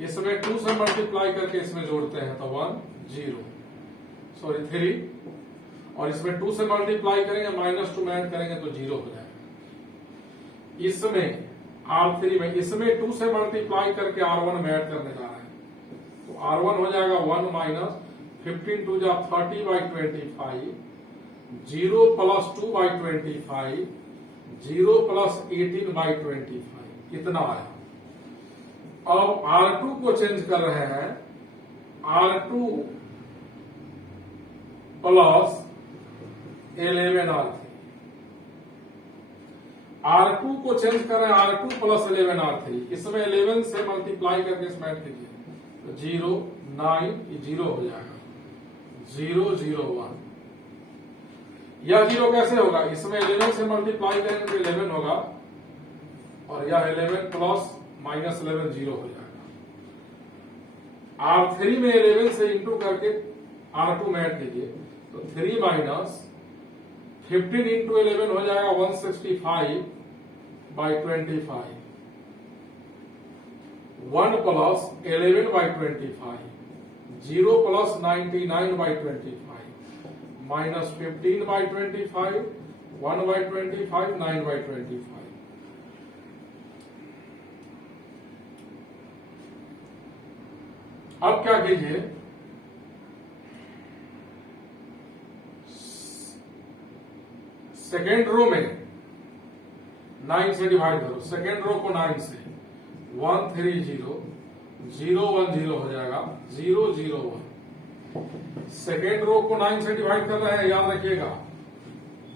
इसमें 2 से मल्टीप्लाई करके इसमें जोड़ते हैं तो 1 0 सॉरी 3, और इसमें 2 से मल्टीप्लाई करेंगे, -2 में ऐड करेंगे तो 0 हो जाएगा। इसमें R3 में, इसमें 2 से मल्टीप्लाई करके R1 में ऐड करने जा रहे हैं, तो R1 हो जाएगा 1 - 15 2 जा 30/25, 0 + 2/25, 0 + 18/25, कितना आया। अब R2 को चेंज कर रहे हैं, R2 प्लस 11R3। R2 को चेंज कर रहे हैं R2 प्लस 11R3, इसमें 11 से मल्टीप्लाई करके इसमें ऐड कीजिए तो 0 9 0 हो जाएगा, 0 0 1। यह 0 कैसे होगा, इसमें 11 से मल्टीप्लाई करेंगे तो 11 होगा, और यह 11 प्लस -11 0 हो जाएगा। R3 में 11 से इंटू करके R2 में ऐड कीजिए तो 3 - 15 इंटू 11 हो जाएगा 165/25, 1 प्लस 11/25, 0 प्लस 99/25, -15/25, 1/25, 9/25। अब क्या कीजिए, सेकेंड रो में 9 से डिवाइड करो, सेकेंड रो को 9 से, 1 3 0 0 1 0 हो जाएगा, 0 0 1। सेकेंड रो को 9 से डिवाइड कर रहे हैं, याद रखिएगा,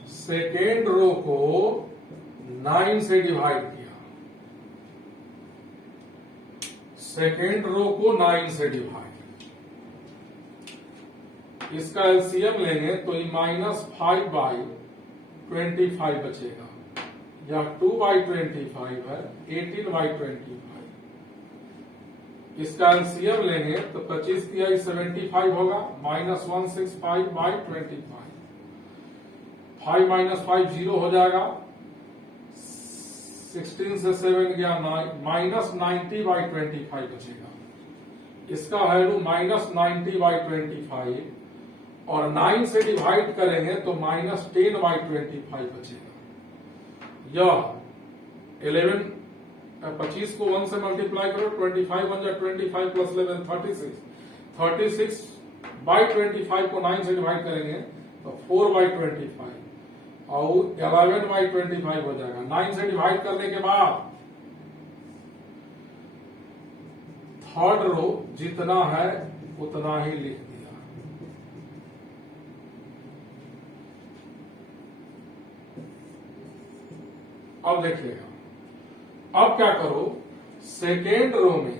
सेकेंड रो को 9 से डिवाइड किया, सेकेंड रो को 9 से डिवाइड, इसका एलसीएम लेंगे तो ये -5/25 बचेगा, यह 2/25 है, 18/25। इसका एलसीएम लेंगे तो 25 तिहाई 75 होगा, -165/25, 5 - 5 0 हो जाएगा, 16 से 7 गया, -90/25 बचेगा। इसका वैल्यू -90/25, और 9 से डिवाइड करेंगे तो -10/25 बचेगा। यह 25 को 1 से मल्टीप्लाई करो, 25 1 जा 25 + 11 36, 36/25 को 9 से डिवाइड करेंगे तो 4/25, और 11/25 हो जाएगा। 9 से डिवाइड करने के बाद थर्ड रो जितना है उतना ही लिख दिया। अब देखिएगा, अब क्या करो, सेकेंड रो में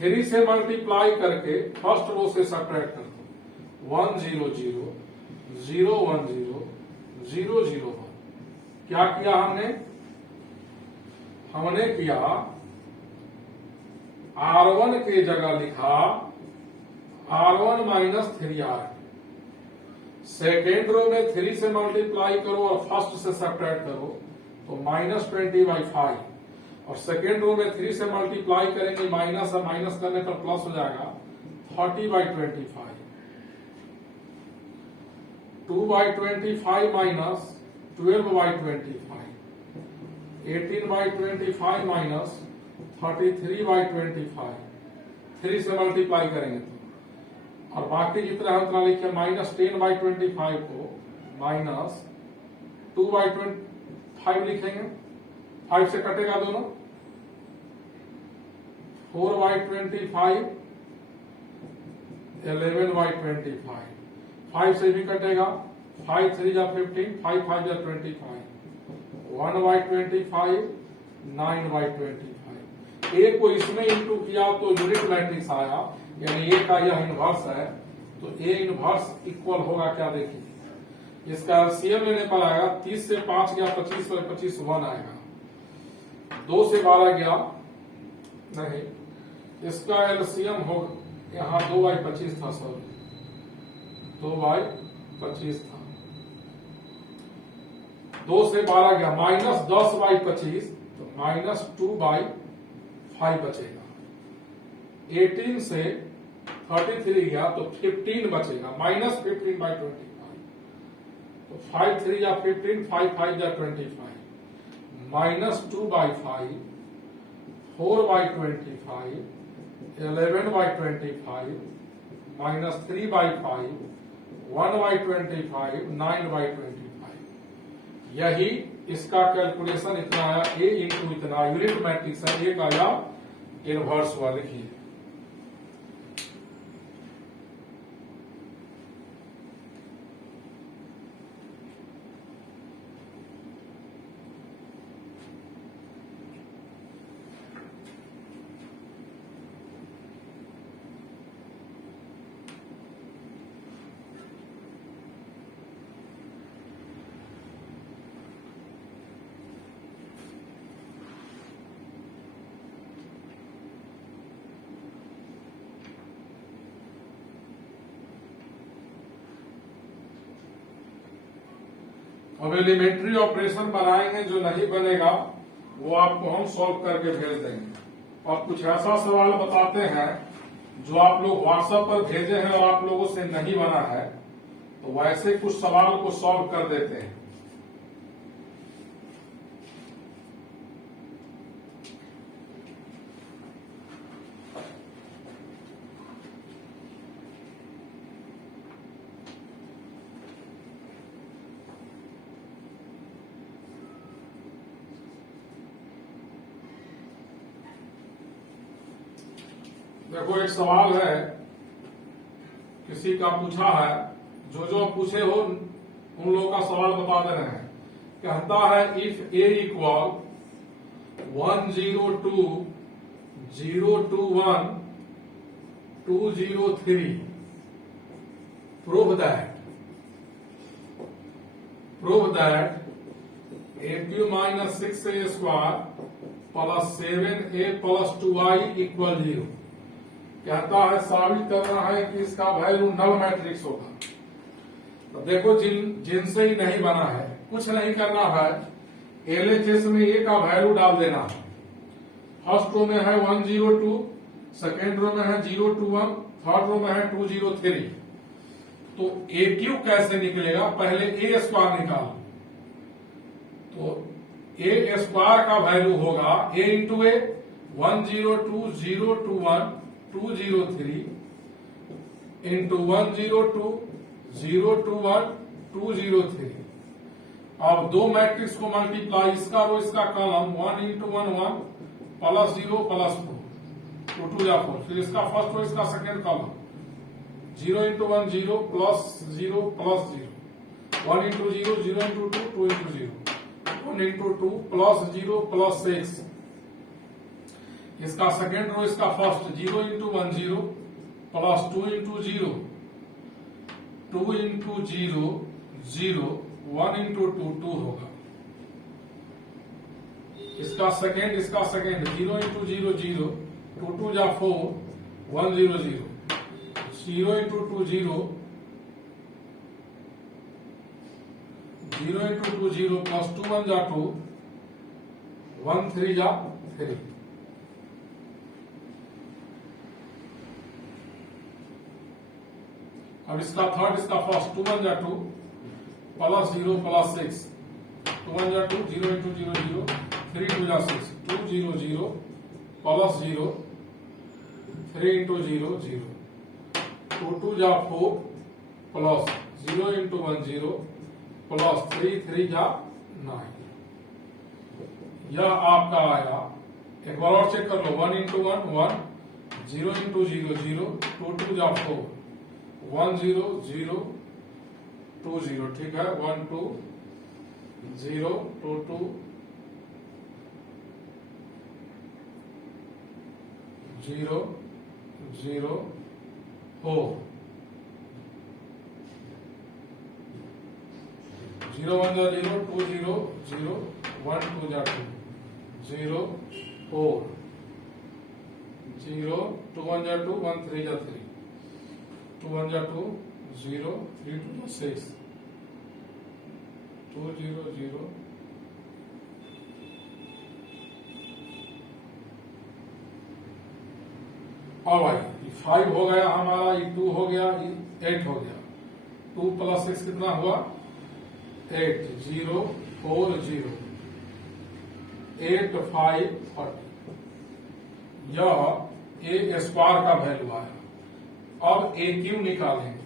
3 से मल्टीप्लाई करके फर्स्ट रो से सब्ट्रैक्ट कर दो। 1 0 0 0 1 0 0 0 1। क्या किया हमने किया R1 के जगह लिखा R1 minus 3R। Second row में 3 से मल्टीप्लाई करो और फर्स्ट से सब्ट्रैक्ट करो तो -20/5। और सेकेंड रो में 3 से मल्टीप्लाई करेंगे माइनस, और माइनस करने पर प्लस हो जाएगा 30/25। 2/25 माइनस 12/25। 18/25 माइनस 33/25। 3 से मल्टीप्लाई करेंगे तो, और बाकी जितना है उतना लिखिए। -10/25 को माइनस 2/25 लिखेंगे। 5 से कटेगा दोनों। 4/25 11/25। 5 से भी कटेगा। 5 3 जा 15, 5 5 जा 25। 1/25 9/25। ए को इसमें इंटू किया तो यूनिट मैट्रिक्स आया, यानी ए का यह इनवर्स है। तो ए इनवर्स इक्वल होगा क्या देखिए, इसका एलसीएम लेने पर आएगा 30 से 5 गया 25 और 25 1 आएगा। 2 से 12 गया नहीं, इसका एलसीएम होगा यहाँ 2/25 था, सॉरी 2/25 था। 2 से 12 गया माइनस 10/25, तो -2/5 बचेगा। 18 से 33 गया तो 15 बचेगा, -15/25। तो 5 3 या 15, 5 5 या 25, -2/5, 4/25, 11/25, -3/5, 1/25, 9/25। यही इसका कैलकुलेशन इतना आया। ए इंटू इतना यूनिट मैट्रिक्स है, एक आया इनवर्स हुआ। लिखिए अब एलिमेंट्री ऑपरेशन बनाएंगे, जो नहीं बनेगा वो आपको हम सॉल्व करके भेज देंगे। और कुछ ऐसा सवाल बताते हैं जो आप लोग व्हाट्सएप पर भेजे हैं और आप लोगों से नहीं बना है, तो वैसे कुछ सवाल को सॉल्व कर देते हैं। देखो एक सवाल है, किसी का पूछा है, जो पूछे हो उन लोगों का सवाल बता दे रहे हैं। कहता है if A equal 102 021 203 prove that a³ - 6a² + 7a + 2i = 0। कहता है साबित करना है कि इसका वैल्यू नल मैट्रिक्स होगा। तो देखो जिनसे ही नहीं बना है, कुछ नहीं करना है, एलएचएस में ए का वैल्यू डाल देना है। फर्स्ट रो में है 102, सेकेंड रो में है 021, थर्ड रो में है 203। तो ए³ कैसे निकलेगा, पहले ए स्क्वायर निकालो। तो ए स्क्वायर का वैल्यू होगा ए इंटू ए, 102 021 203 इंटू 102 021 203। अब दो मैट्रिक्स को मल्टीप्लाई, इसका रो इसका कॉलम, 1 इंटू 1 1 प्लस 0 प्लस 4 2 या 4। फिर इसका फर्स्ट रो इसका second column, 0 into 1 0 plus 0 plus 0, 1 into 0 0 into 2 2 into 0, 1 into 2 plus 0 plus 6। इसका सेकेंड रो इसका first 0 into 1 0 plus 2 into 0 2 into 0 0 1 into 2 2 होगा। इसका सेकेंड 0 इंटू 0 0 2 2 जा 4 1 0 0 0 इंटू 2 0 0 इंटू 2 0 प्लस 2 1 जा 2 1 3 जा 3। अब इसका थर्ड इसका फर्स्ट 2 1 जा 2 प्लस 0 प्लस 6 2 1 जा 2 0 इंटू 0 0 3 2 जा 6 2 0 0 प्लस 0 3 इंटू 0 0 2 2 जा 4 प्लस 0 इंटू 1 0 प्लस 3 3 जा 9। यह आपका आया, एक बार और चेक कर लो, 1 इंटू 1 1 0 इंटू 0 0 2 2 जा 4 1 0 0 2 0। ठीक है, 1 2 0 2 2 0 0 4 0 1 जा 0 2 0 0 1 2 जा 2 0 4 0 2 1 जा 2 1 3 जा 3 2 1 जा 2 0 3 2 जा 6 2 0 0 और भाई 5 हो गया हमारा, ये 2 हो गया, ये 8 हो गया। 2 प्लस 6 कितना हुआ 8 0 4 0 8 5 40। यह ए स्क्वायर का वैल्यू आया। अब ए क्यू निकालेंगे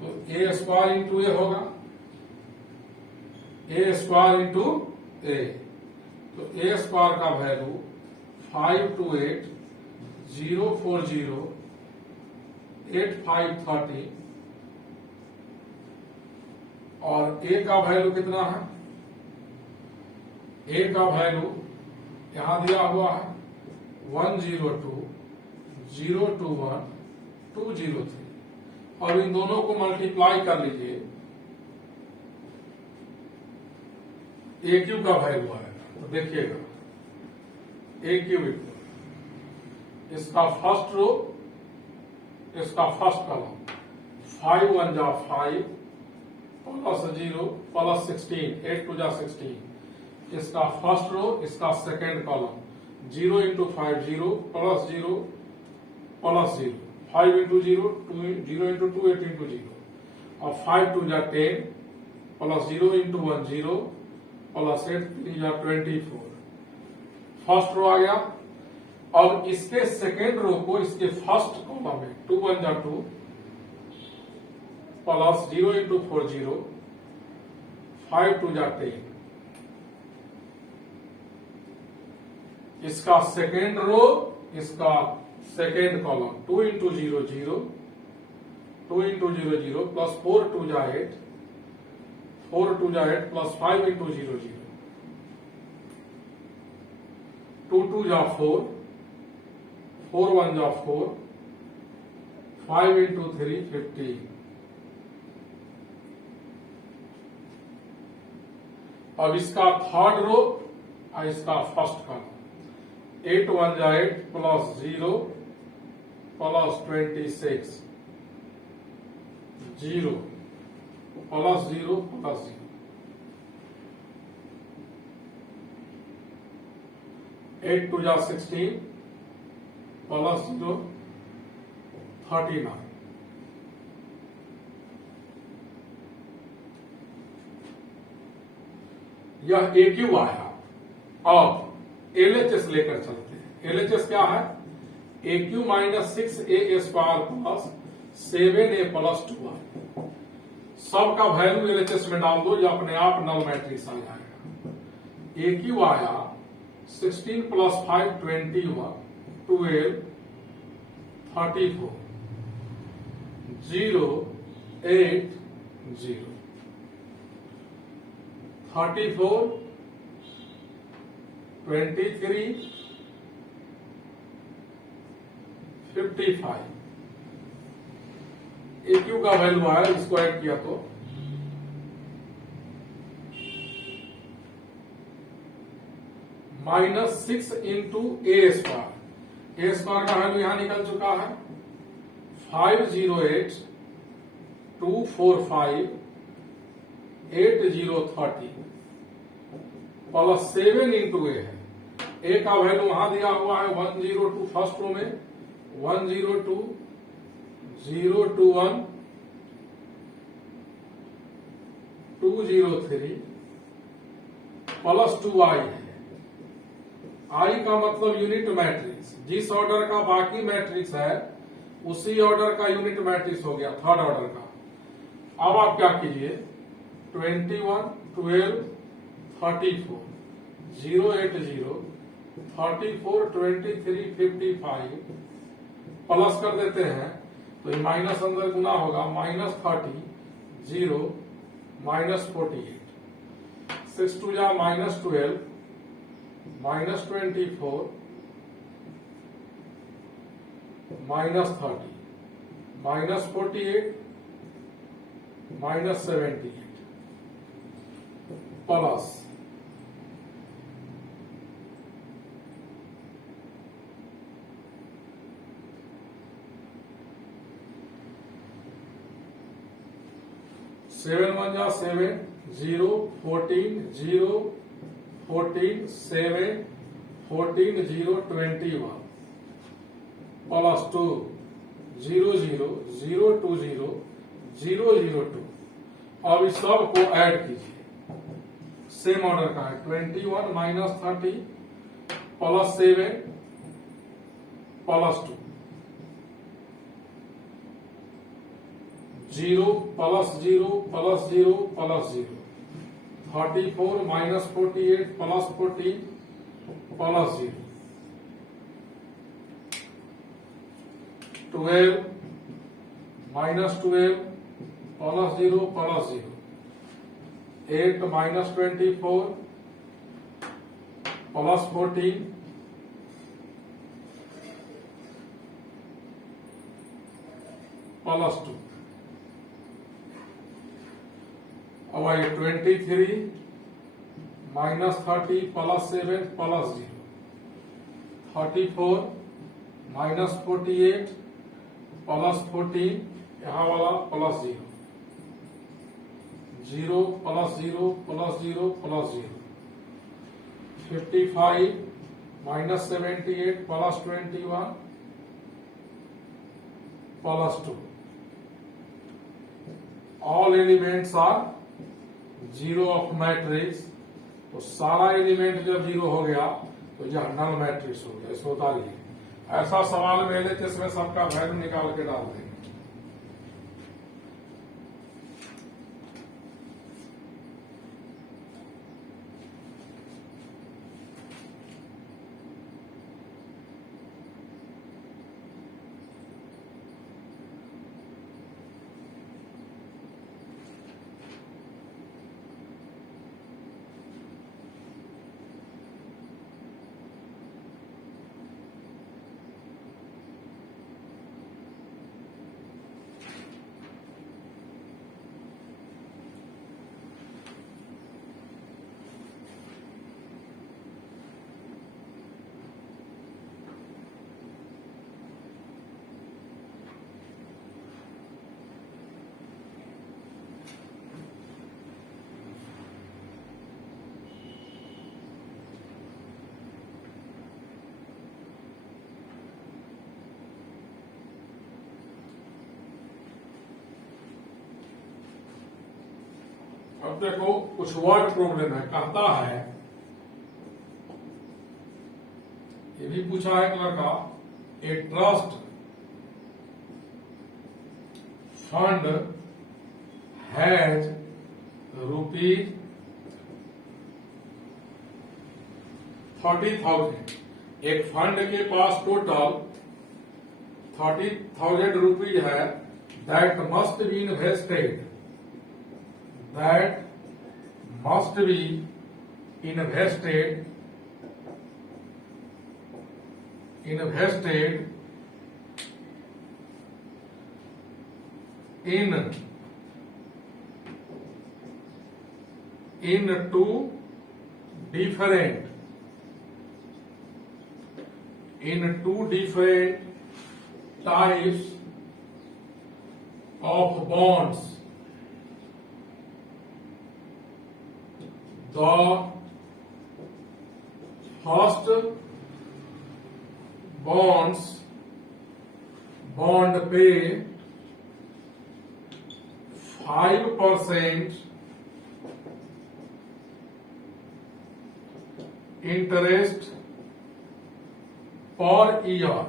तो ए स्क्वायर इंटू ए होगा, ए स्क्वायर इंटू ए, तो ए स्क्वायर का वैल्यू 5 2 8 0 4 0 8 5 30 और ए का वैल्यू कितना है, ए का वैल्यू यहां दिया हुआ है 102 021 203 और इन दोनों को मल्टीप्लाई कर लीजिए, ए क्यू का वैल्यू आएगा। तो देखिएगा ए क्यू इक्वल इसका फर्स्ट रो इसका फर्स्ट कॉलम 5 1 जा 5 प्लस 0 प्लस 16 8 2 जा 16, इसका फर्स्ट रो इसका second column 0 into 5 0 plus 0 plus 0 5 into 0 0 into 2 8 into 0 और 5 2 जा 10 प्लस 0 इंटू 1 0 प्लस 8 3 जा 24। फर्स्ट रो आ गया। और इसके सेकेंड रो को इसके फर्स्ट कॉलम में 2 1 जा 2 प्लस 0 इंटू 4 0 5 2 जा 10, इसका सेकेंड रो इसका second column 2 into 0 0 2 into 0 0 plus 4 2 जा 8 4 2 जा 8 प्लस 5 इंटू 0 0 2 2 जा 4 4 1 जा 4 5 इंटू 3 15। अब इसका थर्ड रो और इसका फर्स्ट कॉलम 8 1 जा 8 प्लस 0 प्लस 26 0 प्लस 0 प्लस 0 8 2 जा 16 प्लस 0 39। यह ए क्यू आया। अब एलएचएस लेकर चलते हैं। एलएचएस क्या है, ए क्यू माइनस 6 ए स्क्वायर प्लस 7 ए प्लस 2 सबका वैल्यू एलएचएस में डाल दो, ये अपने आप नल मैट्रिक्स आ जाएगा। ए क्यू आया 16 प्लस 5 21 12 34 0 8 0 34 23 55। AQ का वैल्यू आया, इसको ऐड किया तो -6 इंटू ए स्क्वायर। ए स्क्वायर का वैल्यू यहां निकल चुका है 508,245,8030 प्लस 7 इंटू ए है। ए का वैल्यू वहां दिया हुआ है 102 फर्स्ट रो में 102 021 203 प्लस 2i है। आई का मतलब यूनिट मैट्रिक्स, जिस ऑर्डर का बाकी मैट्रिक्स है उसी ऑर्डर का यूनिट मैट्रिक्स हो गया, थर्ड ऑर्डर का। अब आप क्या कीजिए 21 12 34 080 34 23 55 प्लस कर देते हैं तो ये माइनस अंदर गुना होगा -30 0 -48 6 2 जा -12 -24 -30 -48 -78 प्लस 7 1 जा 7 0 14 0 14 7 14 0 21 प्लस 2 0 0 0 2 0 0 0 2। अब इस सब को ऐड कीजिए, सेम ऑर्डर का है 21 -30 plus 7 plus 2 0 plus 0 plus 0 plus 0 34 -48 plus 14 plus 0 12 -12 plus 0 plus 0 8 -24 plus 14 plus 2। अब आइए 23 -30 प्लस 7 प्लस 0 34 -48 प्लस 14 यहाँ वाला plus 0 0 plus 0 plus 0 plus 0 55 -78 plus 21 plus 2। All elements are zero of matrix. तो सारा एलिमेंट जब जीरो हो गया तो यह नल मैट्रिक्स हो गया। इसको उतारिए, ऐसा सवाल मिले जिसमें सबका वैल्यू निकाल के डाल देंगे। अब देखो कुछ वर्ड प्रॉब्लम है। कहता है, ये भी पूछा है लड़का, ए ट्रस्ट फंड हैज ₹30,000। एक फंड के पास टोटल 30,000 रुपीज है। That must be invested in two different types of bonds. The first bond pay 5% interest per year,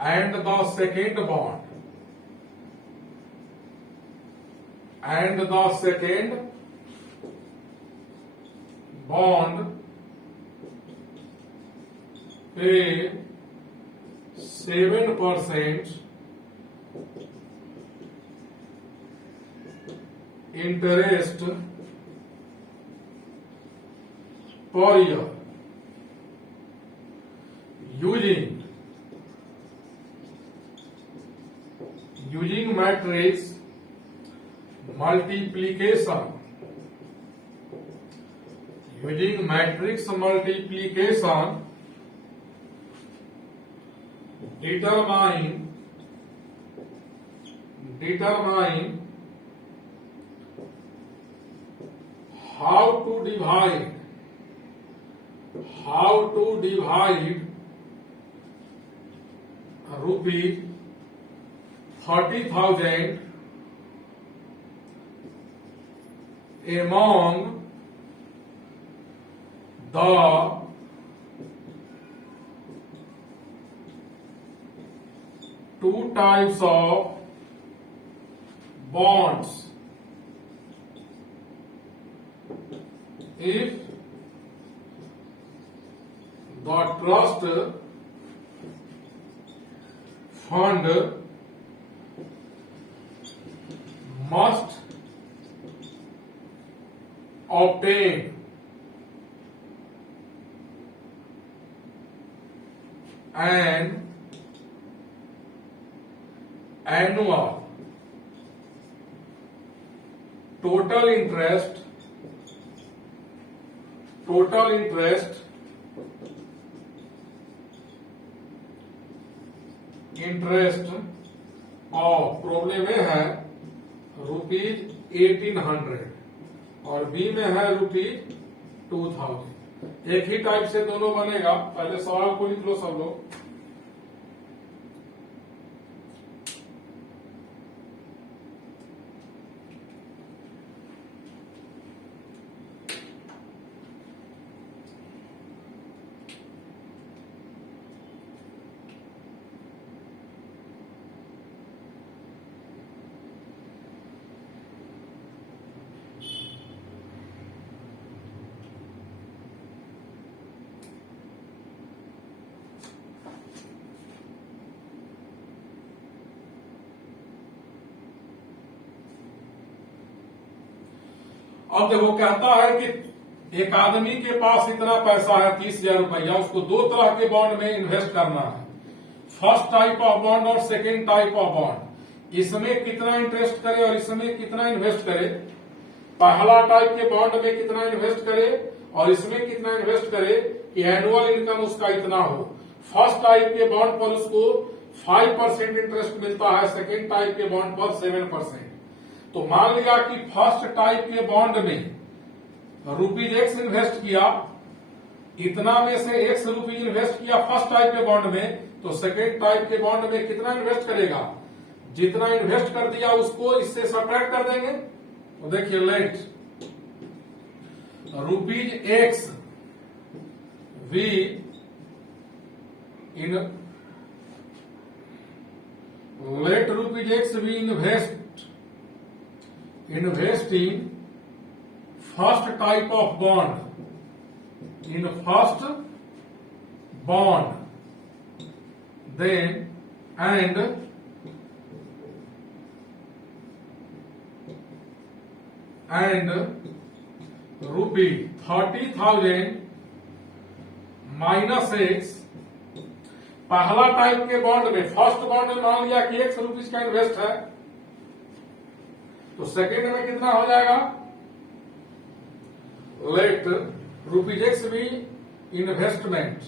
and the second bond pay 7% interest per year. Using matrix multiplication, determine how to divide rupees 30,000 among the two types of bonds. If the trust fund must obtain an annual total interest of, problem में है ₹1800 और B में है ₹2000। एक ही type से दोनों बनेगा। पहले सवाल को लिख लो सब लोग। अब देखो कहता है कि एक आदमी के पास इतना पैसा है 30,000 रुपया, उसको दो तरह के बॉन्ड में इन्वेस्ट करना है। फर्स्ट टाइप ऑफ बॉन्ड और सेकेंड टाइप ऑफ बॉन्ड। इसमें कितना इंटरेस्ट करे और इसमें कितना इन्वेस्ट करे। पहला टाइप के बॉन्ड में कितना इन्वेस्ट करे और इसमें कितना इन्वेस्ट करे कि एनुअल इनकम उसका इतना हो। फर्स्ट टाइप के बॉन्ड पर उसको 5% इंटरेस्ट मिलता है, सेकेंड टाइप के बॉन्ड पर 7%। तो मान लिया कि फर्स्ट टाइप के बॉन्ड में ₹X इन्वेस्ट किया, इतना में से ₹X इन्वेस्ट किया फर्स्ट टाइप के बॉन्ड में, तो सेकेंड टाइप के बॉन्ड में कितना इन्वेस्ट करेगा। जितना इन्वेस्ट कर दिया उसको इससे सब्ट्रैक्ट कर देंगे। तो देखिए let ₹X we in let ₹X we invest in first type of bond, then and ₹30,000 minus X पहला टाइप के बॉन्ड में, फर्स्ट बॉन्ड में मान लिया कि ₹1 का इन्वेस्ट है, तो सेकेंड में कितना हो जाएगा? Let ₹X be investment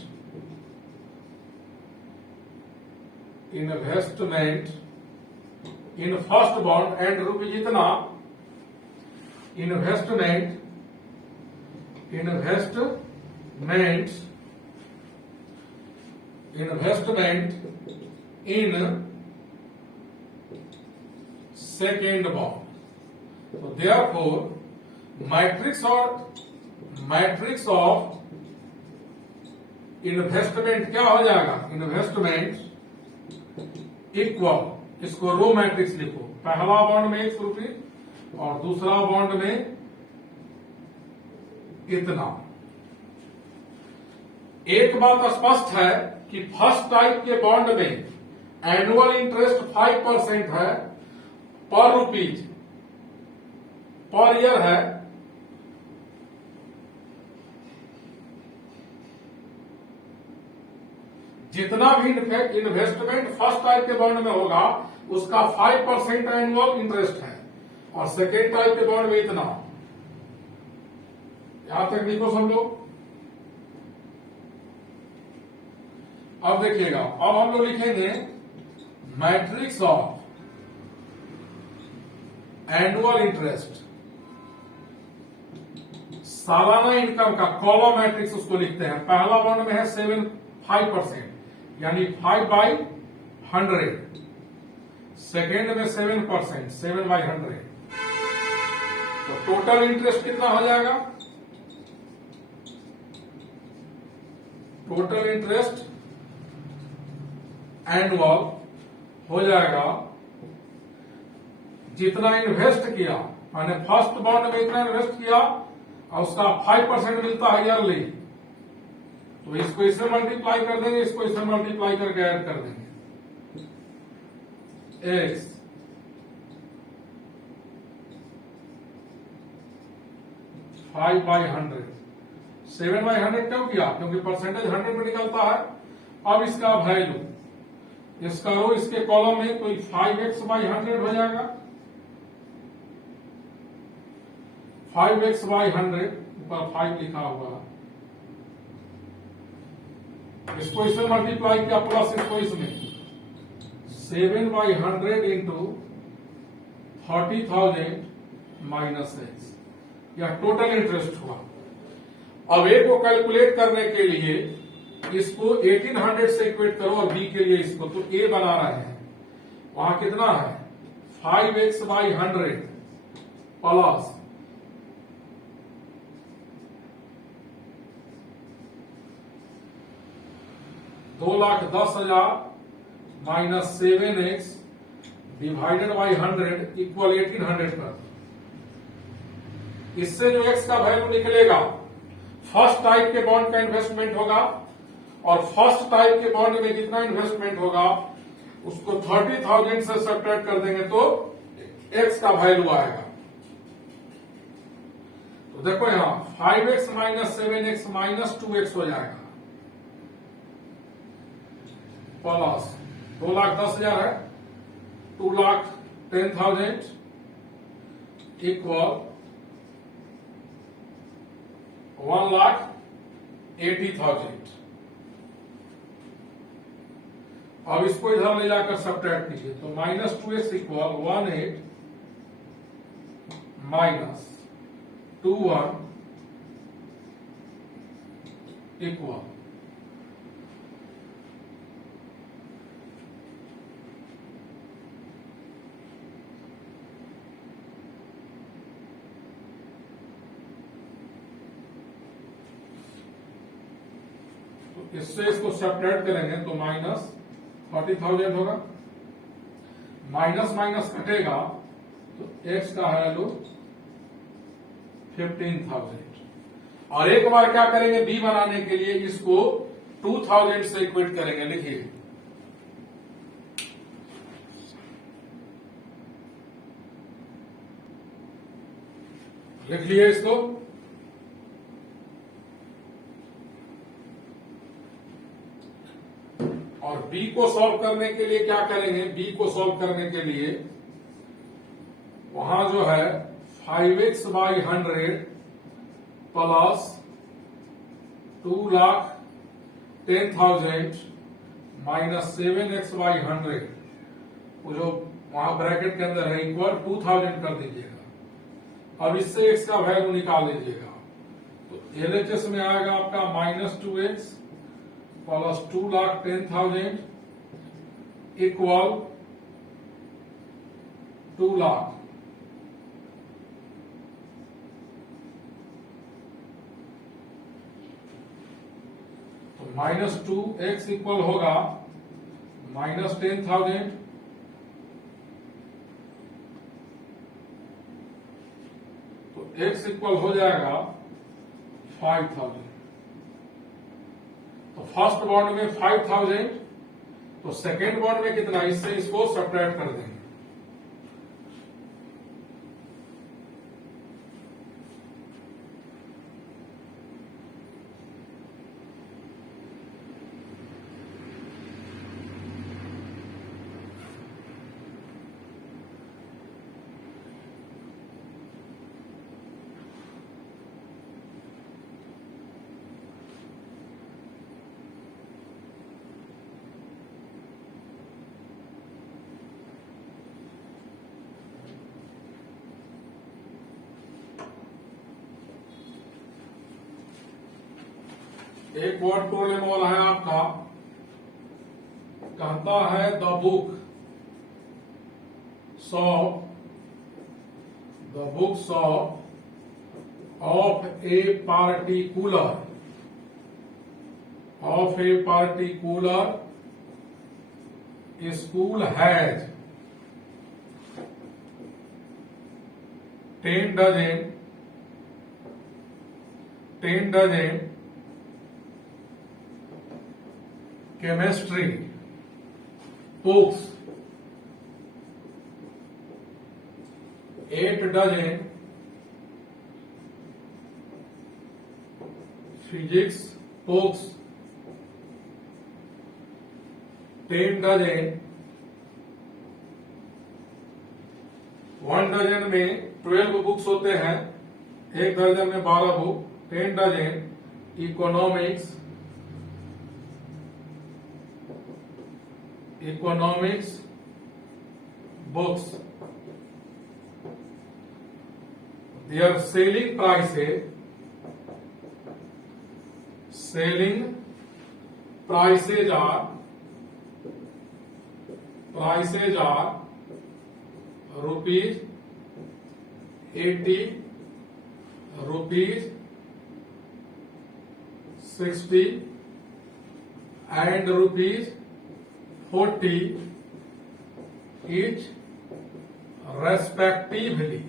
in first bond and rupees इतना इन्वेस्टमेंट इन सेकेंड बॉन्ड। तो देयरफॉर मैट्रिक्स ऑफ इन्वेस्टमेंट क्या हो जाएगा? इन्वेस्टमेंट इक्वल, इसको रो मैट्रिक्स लिखो, पहला बॉन्ड में ₹1 और दूसरा बॉन्ड में इतना। एक बात स्पष्ट है कि फर्स्ट टाइप के बॉन्ड में एनुअल इंटरेस्ट 5% है पर ₹, पर ईयर है, जितना भी इन्वेस्टमेंट फर्स्ट टाइप के बॉन्ड में होगा उसका 5% एनुअल इंटरेस्ट है, और सेकेंड टाइप के बॉन्ड में इतना। यहां तक लिखो सब लोग। अब देखिएगा, अब हम लोग लिखेंगे मैट्रिक्स ऑफ एनुअल इंटरेस्ट, सालाना इनकम का कॉलम मैट्रिक्स उसको लिखते हैं। पहला बॉन्ड में है 5%, यानी 5/100, सेकेंड में 7%, 7/100। तो टोटल इंटरेस्ट कितना हो जाएगा? टोटल इंटरेस्ट एनुअल हो जाएगा जितना इन्वेस्ट किया, मैंने फर्स्ट बॉन्ड में इतना इन्वेस्ट किया और उसका 5% मिलता है ईयरली, तो इसको इससे मल्टीप्लाई कर देंगे, इसको इससे मल्टीप्लाई करके ऐड कर देंगे। x 5/100, 7/100 क्यों किया? क्योंकि परसेंटेज 100 में निकलता है। अब इसका वैल्यू, इसका रो इसके कॉलम में, तो 5x/100 हो जाएगा। 5x/100 ऊपर 5 लिखा हुआ, इसको इसमें मल्टीप्लाई किया प्लस इसको इसमें, 7/100 इंटू 30,000 माइनस x, यह टोटल इंटरेस्ट हुआ। अब ए को कैलकुलेट करने के लिए इसको 1800 से इक्वेट करो और बी के लिए इसको, तो ए बना रहे हैं, वहां कितना है? 5x/100 plus 2,10,000 minus 7x divided by 100 equal 1800 कर। इससे जो x का वैल्यू निकलेगा, फर्स्ट टाइप के बॉन्ड का इन्वेस्टमेंट होगा, और फर्स्ट टाइप के बॉन्ड में जितना इन्वेस्टमेंट होगा उसको 30,000 से सब्ट्रैक्ट कर देंगे तो x का वैल्यू आएगा। तो देखो यहां 5x minus 7x minus 2x हो जाएगा, प्लस 2,10,000 है, 2,10,000 इक्वल 1,80,000। अब इसको इधर ले जाकर सब्ट्रैक्ट कीजिए, तो minus 2x equal 18 minus 21 equal इससे इसको सब्ट्रैक्ट करेंगे तो माइनस 40,000 होगा, माइनस माइनस कटेगा तो x का वैल्यू 15,000। और एक बार क्या करेंगे, b बनाने के लिए इसको 2,000 से इक्वेट करेंगे। लिखिए लिख लिए इसको, और बी को सॉल्व करने के लिए क्या करेंगे, बी को सॉल्व करने के लिए वहां जो है 5x/100 प्लस 2,10,000 माइनस 7x/100 वो जो वहां ब्रैकेट के अंदर है इक्वल 2,000 कर दीजिएगा। अब इससे x का वैल्यू निकाल लीजिएगा, तो LHS में आएगा आपका -2x प्लस 2,10,000 इक्वल 2 लाख। तो -2x इक्वल होगा -10,000 तो x इक्वल हो जाएगा 5,000। तो फर्स्ट बॉन्ड में 5,000, तो सेकेंड बॉन्ड में कितना, इससे इसको सब्ट्रैक्ट कर देंगे। एक वर्ड प्रॉब्लम वाला है आपका, कहता है the books of a particular school has 10 dozen chemistry books, 8 dozen physics books, 10 dozen 1 dozen में 12 बुक्स होते हैं, 1 दर्जन में 12 book, 10 dozen economics books. Their selling prices are rupees 80, rupees 60 and rupees 40 each respectively.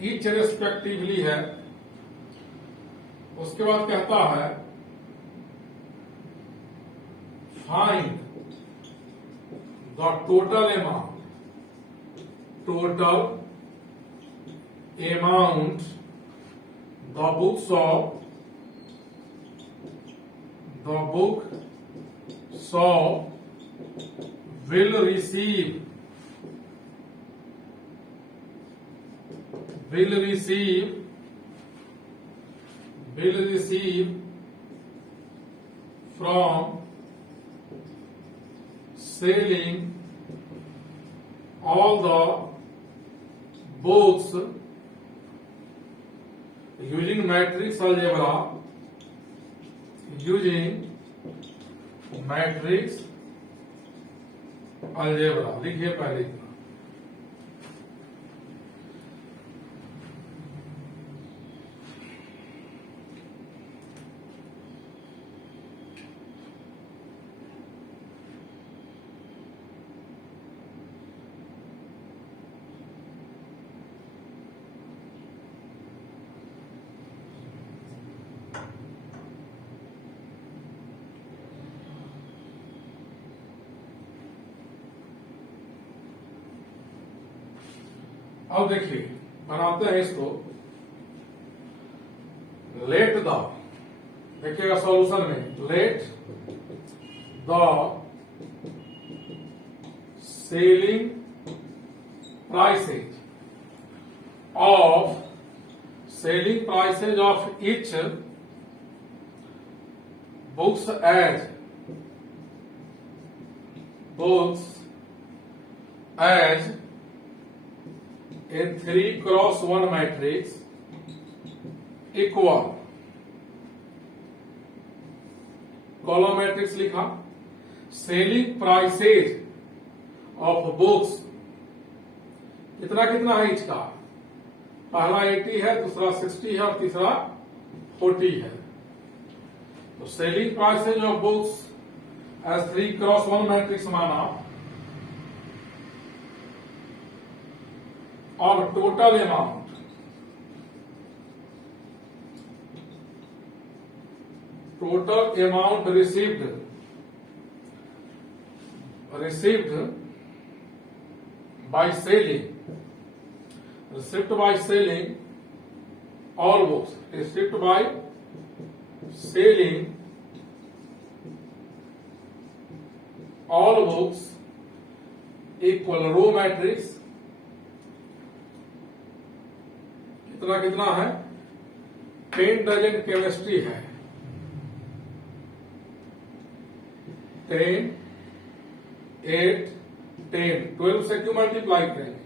Each respectively है, उसके बाद कहता है find the total amount the books will receive from selling all the books using matrix algebra, लिखिए पहले इतना। अब देखिए बनाते हैं इसको। लेट द, देखिएगा सॉल्यूशन में, let the selling prices of each books as in 3x1 matrix equal, column matrix लिखा, सेलिंग प्राइसेज ऑफ बुक्स कितना कितना है इसका, पहला 80 है, दूसरा 60 है और तीसरा 40 है। तो selling prices of books as 3x1 matrix माना और total amount received by selling all books, received by selling all books equal row matrix कितना कितना है, 10 डजन केमिस्ट्री है, 10, 8, 10, 12 से क्यों मल्टीप्लाई करेंगे,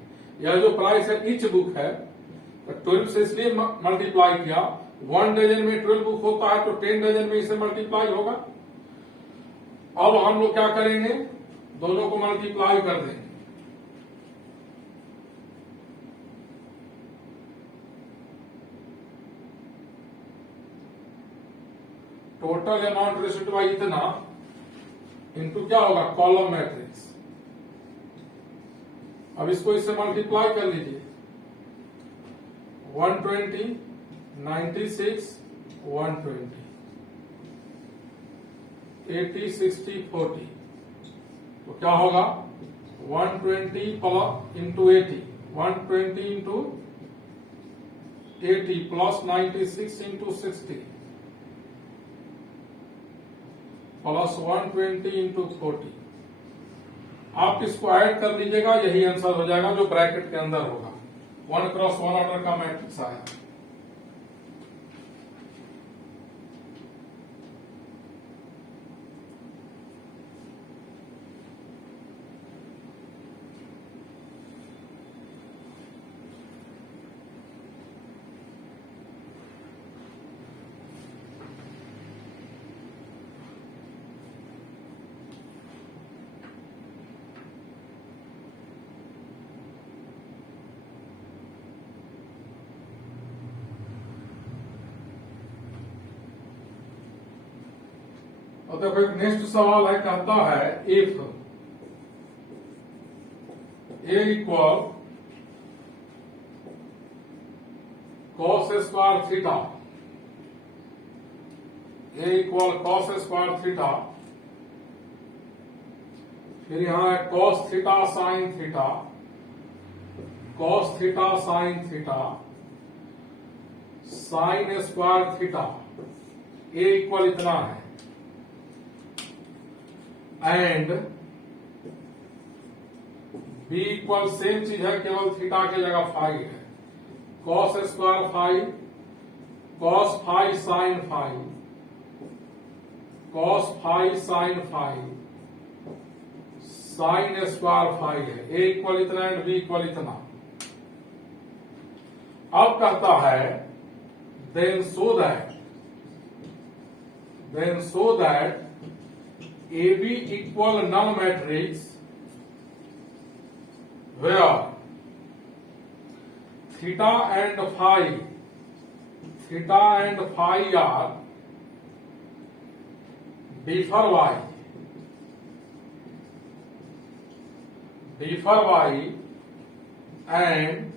यह जो प्राइस है ईच बुक है तो 12 से इसलिए मल्टीप्लाई किया, 1 डजन में 12 बुक होता है तो 10 डजन में इसे मल्टीप्लाई होगा। अब हम लोग क्या करेंगे, दोनों को मल्टीप्लाई कर देंगे, टोटल अमाउंट रिसीव्ड बाय इतना इनटू क्या होगा, कॉलम मैट्रिक्स। अब इसको इससे मल्टीप्लाई कर लीजिए, 120, 96, 120, 80, 60, 40, तो क्या होगा 120 plus into 80, 120 into 80 plus 96 into 60 plus 120 into 40। आप इसको ऐड कर लीजिएगा, यही आंसर हो जाएगा जो ब्रैकेट के अंदर होगा। 1x1 ऑर्डर का मैट्रिक्स आया। और देखो एक नेक्स्ट सवाल है, कहता है if A equal cos square theta, A equal cos square theta, फिर यहां है cos theta sine theta, cos theta sine theta, sine square theta, A equal इतना है, एंड बी इक्वल सेम चीज है, केवल थीटा की जगह फाई है, cos square phi, cos phi sine phi, cos phi sine phi, sine square phi है, A equal इतना एंड बी इक्वल इतना। अब कहता है then so that AB equal null matrix where theta and phi are differ by and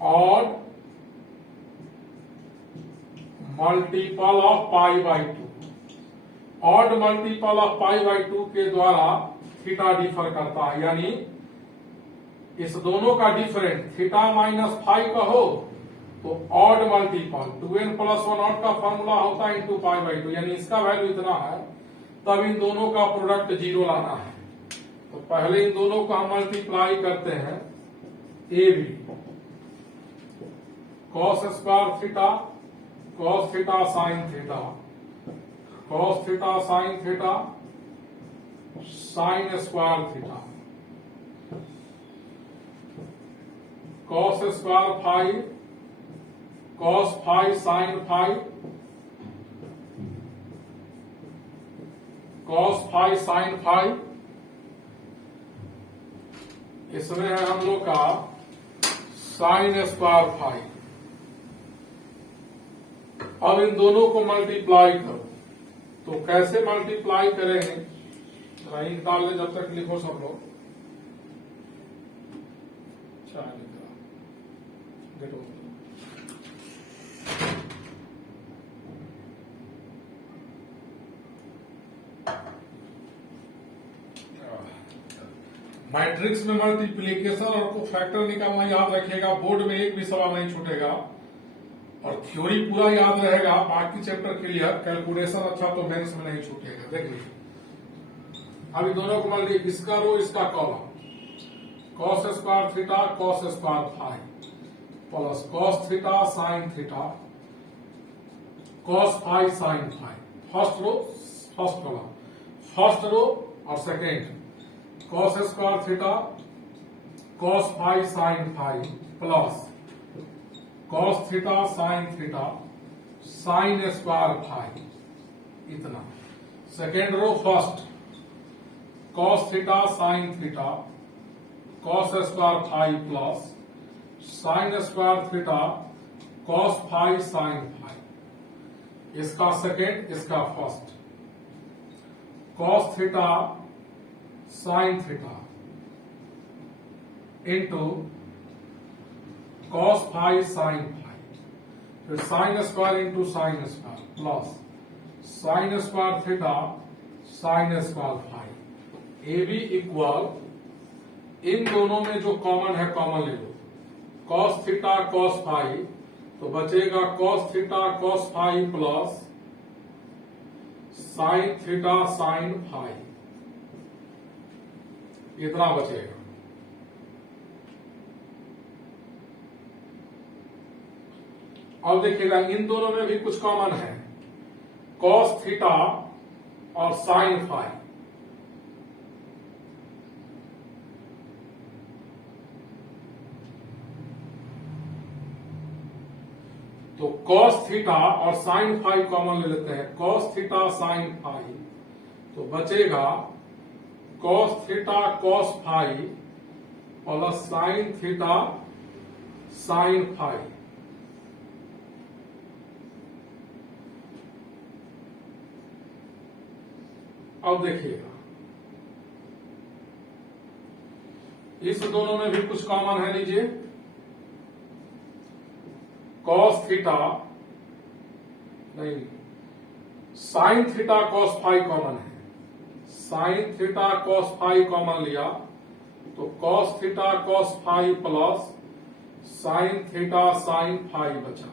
odd multiple of pi by 2, odd multiple of pi by 2 के द्वारा theta differ करता है, यानी इस दोनों का डिफरेंट थीटा माइनस फाई का हो तो odd multiple 2n plus 1 odd का फॉर्मूला होता है इंटू पाई बाई 2, यानी इसका वैल्यू इतना है, तब इन दोनों का प्रोडक्ट 0 लाना है। तो पहले इन दोनों को हम मल्टीप्लाई करते हैं, A B cos square theta cos theta sine theta cos theta sine theta sine square theta cos square five cos five sine five cos five sine five. इसमें है हम लोग का साइन स्क्वायर फाइव। अब इन दोनों को मल्टीप्लाई करो, तो कैसे मल्टीप्लाई करेंगे, राइट डाल ले, जब तक लिखो सब लोग। मैट्रिक्स में मल्टीप्लिकेशन और को फैक्टर निकालना याद रखिएगा, बोर्ड में एक भी सवाल नहीं छूटेगा और थ्योरी पूरा याद रहेगा। बाकी चैप्टर क्लियर, कैलकुलेशन अच्छा तो मेंस में नहीं छूटेगा। देखिए अभी दोनों को मल्टी, इसका रो इसका column, cos square theta cos square five plus cos theta sine theta cos five sine five. First row first column, first row और second, cos square theta cos five sine five plus cos theta sine theta sine square five, इतना। Second row first, cos theta sine theta cos square five plus sine square theta cos five sine five. इसका second, इसका first, cos theta sine theta into cos five sine five, फिर sine square into sine square plus sine square theta sine square five. A B equal, इन दोनों में जो common है common ले लो, कॉस थीटा कॉस फाइव, तो बचेगा cos theta cos five plus sine theta sine five, इतना बचेगा। अब देखिएगा इन दोनों में भी कुछ कॉमन है, कॉस थीटा और साइन फाइव। तो कॉस थीटा और साइन फाइव कॉमन ले लेते हैं, कॉस थीटा साइन फाइव, तो बचेगा cos theta cos five plus sine theta sine five. अब देखिएगा इस दोनों में भी कुछ कॉमन है, लीजिए कॉस थीटा नहीं, sine theta cos five common है, sine theta cos five common लिया तो cos theta cos five plus sine theta sine five बचा।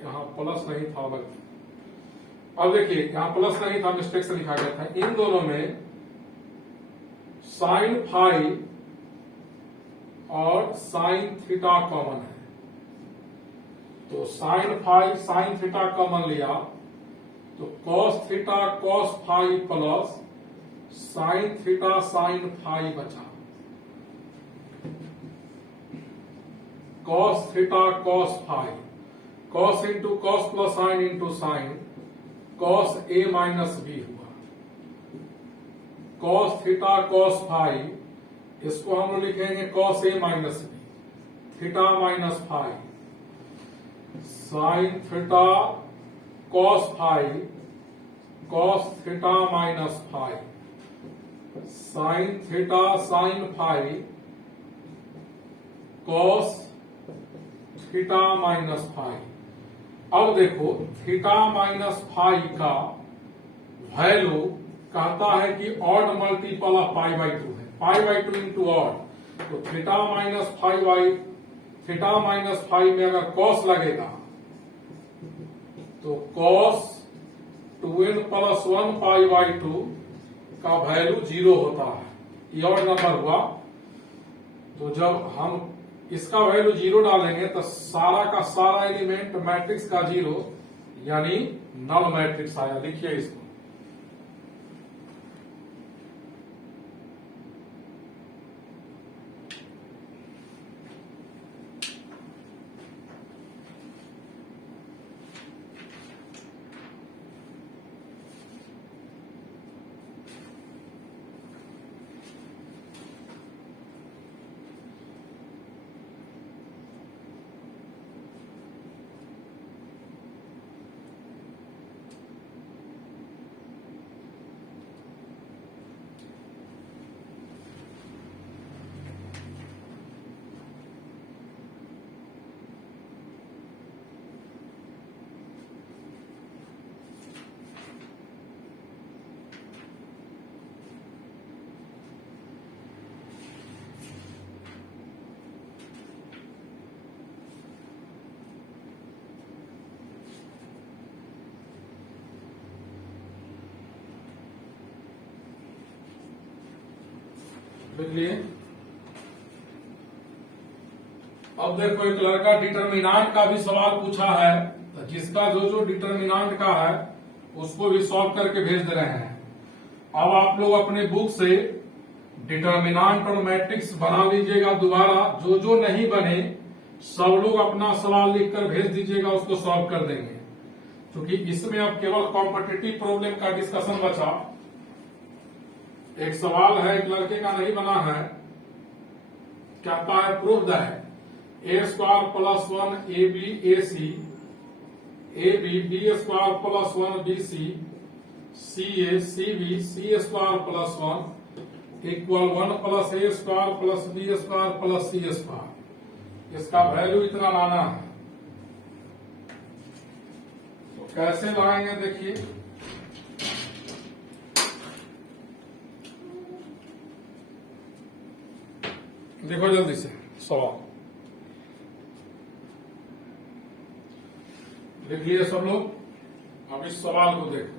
यहां प्लस नहीं था, अब देखिए यहां प्लस नहीं था, मिस्टेक से लिखा गया था। इन दोनों में साइन फाइव और साइन थीटा कॉमन है, तो sine five sine theta common लिया तो cos theta cos five plus sine theta sine five बचा। Cos theta cos five, cos into cos plus sine into sine, cos A minus B हुआ। Cos theta cos five, इसको हम लोग लिखेंगे cos A minus B, theta minus five, sine theta cos five cos theta minus five, sine theta sine five cos theta minus five. अब देखो theta minus five का value कहता है कि odd multiple of pi by 2 है, pi by 2 into odd, तो theta minus five by theta minus five में अगर कॉस लगेगा तो cos 2n plus 1 pi by 2 का वैल्यू 0 होता है, ये और नंबर हुआ। तो जब हम इसका वैल्यू 0 डालेंगे तो सारा का सारा एलिमेंट मैट्रिक्स का 0 यानी नल मैट्रिक्स आया। लिखिए इसको, लिखिए। अब देखो एक लड़का डिटर्मिनांट का भी सवाल पूछा है, तो जिसका जो जो डिटर्मिनांट का है उसको भी सॉल्व करके भेज दे रहे हैं। अब आप लोग अपने बुक से डिटर्मिनांट और मैट्रिक्स बना लीजिएगा दोबारा, जो जो नहीं बने सब लोग अपना सवाल लिखकर भेज दीजिएगा, उसको सॉल्व कर देंगे। क्योंकि इसमें अब केवल कॉम्पिटिटिव प्रॉब्लम का डिस्कशन बचा। एक सवाल है, एक लड़के का नहीं बना है, कहता है prove that a square plus 1 a B a c b square plus 1 b c a b c square plus 1 equal 1 plus A square plus B square plus C square. इसका वैल्यू इतना लाना है, तो कैसे लाएंगे देखिए। देखो जल्दी से सवाल लिख लिए सब लोग। अब इस सवाल को देखो,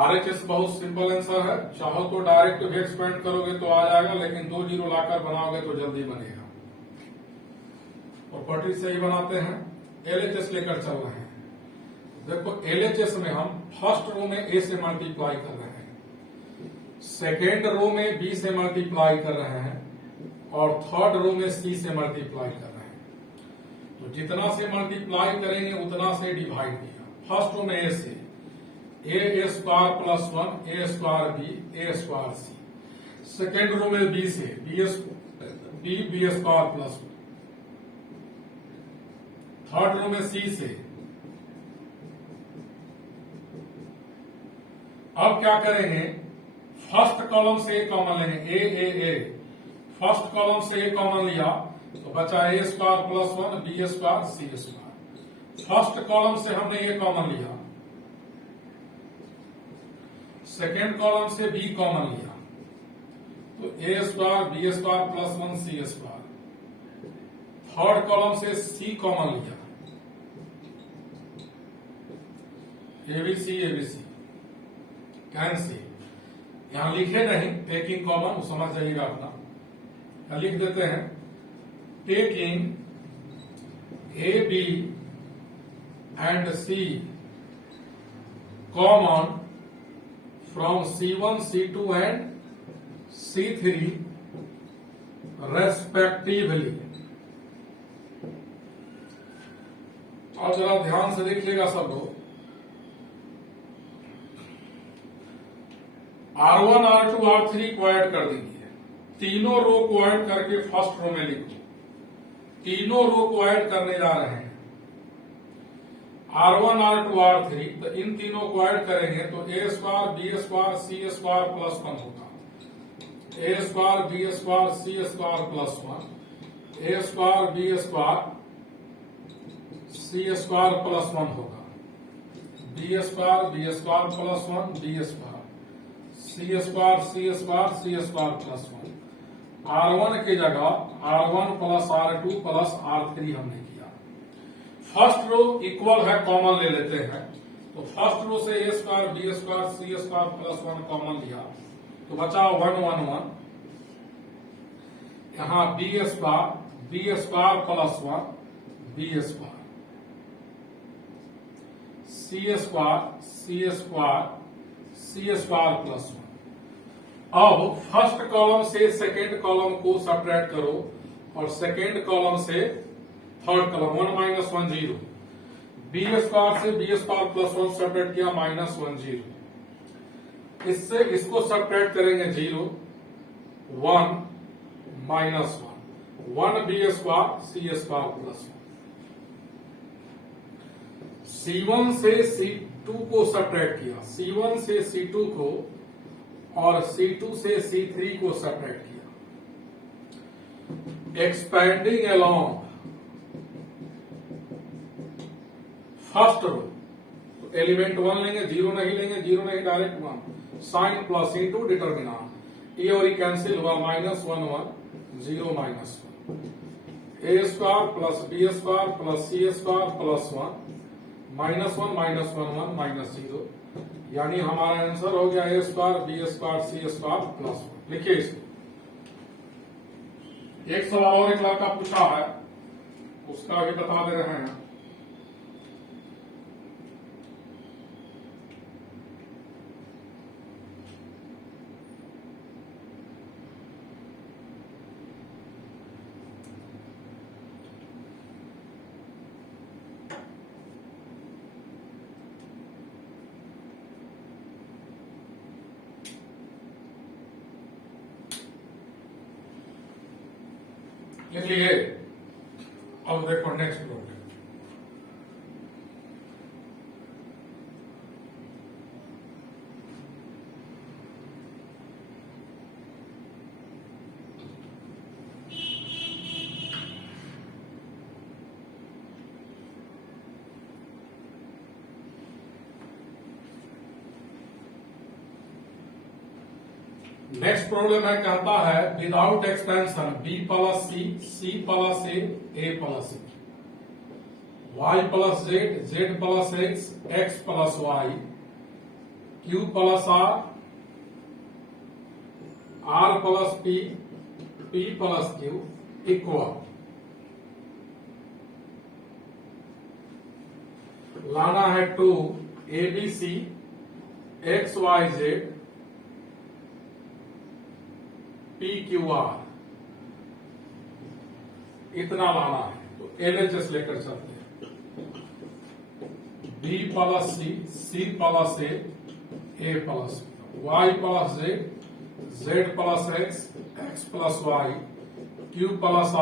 RHS बहुत सिंपल आंसर है, चाहो तो डायरेक्ट भी एक्सपेंड करोगे तो आ जाएगा, लेकिन 2 जीरो लाकर बनाओगे तो जल्दी बनेगा। प्रॉपर्टी से ही बनाते हैं। LHS लेकर चल रहे हैं। देखो LHS में हम फर्स्ट रो में A से मल्टीप्लाई कर रहे हैं, सेकेंड रो में B से मल्टीप्लाई कर रहे हैं और थर्ड रो में C से मल्टीप्लाई कर रहे हैं। तो जितना से मल्टीप्लाई करेंगे उतना से डिवाइड किया। फर्स्ट रो में A से a square plus 1 A square b a square c. Second row में B से b square plus 1। Third row में C से। अब क्या करेंगे, फर्स्ट कॉलम से ए कॉमन लेंगे, ए फर्स्ट कॉलम से ए कॉमन लिया तो बचा ए square plus 1 B square C square. First column से हमने ए कॉमन लिया, सेकेंड कॉलम से बी कॉमन लिया तो A square B square plus 1 C square. Third column से सी कॉमन लिया, एबीसी कैंसिल। यहां लिखे नहीं, टेकिंग कॉमन, वो समझ जाइएगा अपना। यहां लिख देते हैं taking a b and c common from C1 C2 and C3 respectively. अब जरा ध्यान से देखिएगा सब लोग। R1 R2 R3 को ऐड कर दीजिए, तीनों रो को ऐड करके फर्स्ट रो में लिखो। तीनों रो को ऐड करने जा रहे हैं, R1 R2 R3, तो इन तीनों को ऐड करेंगे तो A square B square C square plus 1 होगा। A square B square C square plus 1, A square B square C square plus 1 होगा। B square plus 1 B square C square C square plus 1। R1 की जगह R1 plus R2 plus R3 हमने किया। First row equal है, common ले लेते हैं। तो फर्स्ट रो से a square b square c square plus 1 common लिया तो बचा 1 1 1। यहां b square plus 1 b square c square plus 1। अब फर्स्ट कॉलम से सेकेंड कॉलम को सब्ट्रैक्ट करो और सेकेंड कॉलम से third column 1 minus 1 0। B square से बी स्क्वायर प्लस 1 सब्ट्रैक्ट किया माइनस 1 0। इससे इसको सब्ट्रैक्ट करेंगे 0 1 minus 1 B square C square plus 1। C1 से C2 को सब्ट्रैक्ट किया, C1 से C2 को और C2 से C3 को सब्ट्रैक्ट किया। एक्सपेंडिंग अलोंग फर्स्ट रो, तो एलिमेंट 1 लेंगे, 0 नहीं लेंगे, 0 नहीं direct 1। Sign plus into determinant, ये और ये कैंसिल हुआ माइनस 1 1 0 माइनस 1। ए square plus B square plus सी square plus 1 minus 1 minus 1 1 minus 0, यानी हमारा आंसर हो गया A square B square C square plus 1। लिखिए इसको। एक सवाल और एक लड़का पूछा है, उसका भी बता दे रहे हैं। लिखिए। अब देखो नेक्स्ट प्रॉब्लम। नेक्स्ट प्रॉब्लम है, कहता है without expansion b plus c plus a plus c, y plus z plus x plus y, q plus r plus p plus q equal. लाना है 2 ABC XYZ PQR, इतना लाना है। तो LHS लेकर चलते हैं। B plus C plus A plus Y plus Z plus X plus Y, Q plus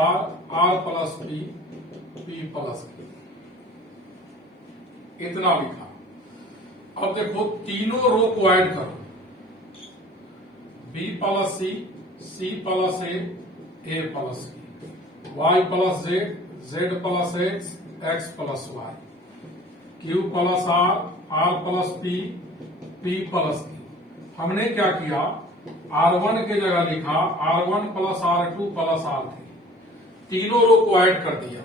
R plus P plus Q, इतना लिखा। अब देखो तीनों रो को ऐड करो। B plus C plus A plus Y plus Z plus X plus Y, Q plus R plus P plus Q। हमने क्या किया, R1 की जगह लिखा R1 plus R2 plus R3, तीनों रो को ऐड कर दिया।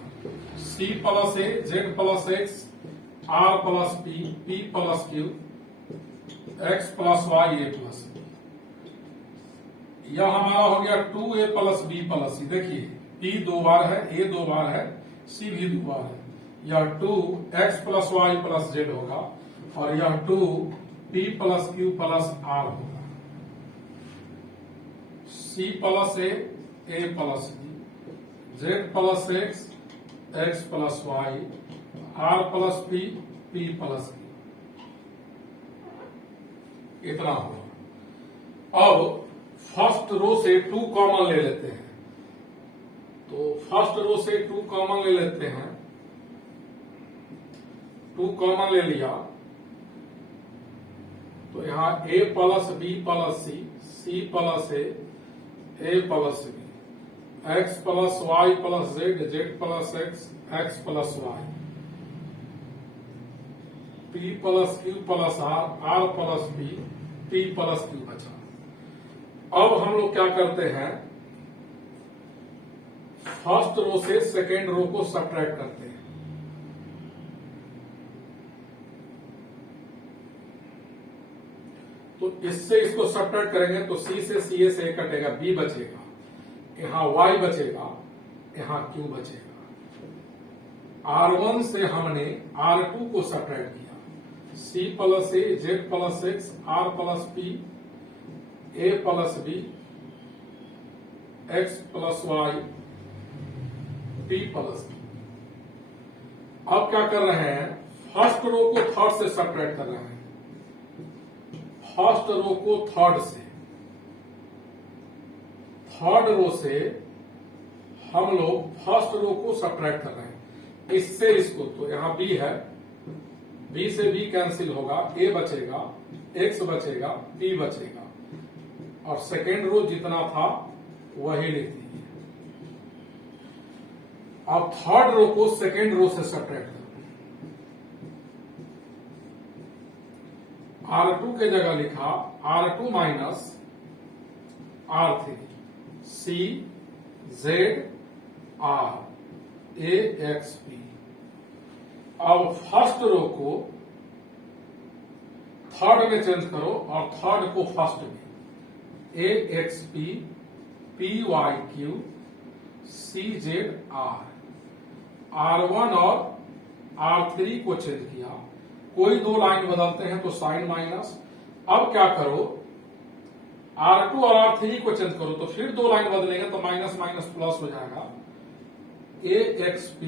C plus A Z plus X R plus P plus Q X plus Y A plus P। यह हमारा हो गया 2A plus B plus C। देखिए P 2 बार है, A 2 बार है, C भी 2 बार है। यह 2X plus Y plus Z होगा और यह 2P plus Q plus R होगा। C plus A plus B, Z plus X plus Y, R plus P plus Q, इतना होगा। अब फर्स्ट रो से 2 कॉमन ले लेते हैं। तो फर्स्ट रो से 2 कॉमन ले लेते हैं। 2 कॉमन ले लिया तो यहां A plus B plus C plus A plus B, X plus Y plus Z plus X plus Y, P plus Q plus R plus P plus Q बचा। अब हम लोग क्या करते हैं, फर्स्ट रो से सेकेंड रो को subtract करते हैं। तो इससे इसको सब्ट्रैक्ट करेंगे तो सी से सी से कटेगा, बी बचेगा, यहां वाई बचेगा, यहां क्यू बचेगा। R1 से हमने R2 को सब्ट्रैक्ट किया, C plus A, Z plus X, R plus P, A plus B, X plus Y, P plus D. अब क्या कर रहे हैं, फर्स्ट रो को थर्ड से सब्ट्रैक्ट कर रहे हैं, फर्स्ट रो को थर्ड से, थर्ड रो से हम लोग फर्स्ट रो को सब्ट्रैक्ट कर रहे हैं, इससे इसको, तो यहां बी है, बी से बी कैंसिल होगा, ए बचेगा, एक्स बचेगा, पी बचेगा, और सेकेंड रो जितना था वही लिखती है। अब थर्ड रो को सेकेंड रो से सब्ट्रैक्ट करें, R2 के जगह लिखा R2 minus R3, C Z R A X P। अब फर्स्ट रो को थर्ड में चेंज करो और थर्ड को फर्स्ट में, A X P P Y Q C Z R, R1 और R3 को चेंज किया, कोई दो लाइन बदलते हैं तो साइन माइनस। अब क्या करो, R2 और R3 को चेंज करो तो फिर दो लाइन बदलेंगे तो माइनस माइनस प्लस हो जाएगा, A X P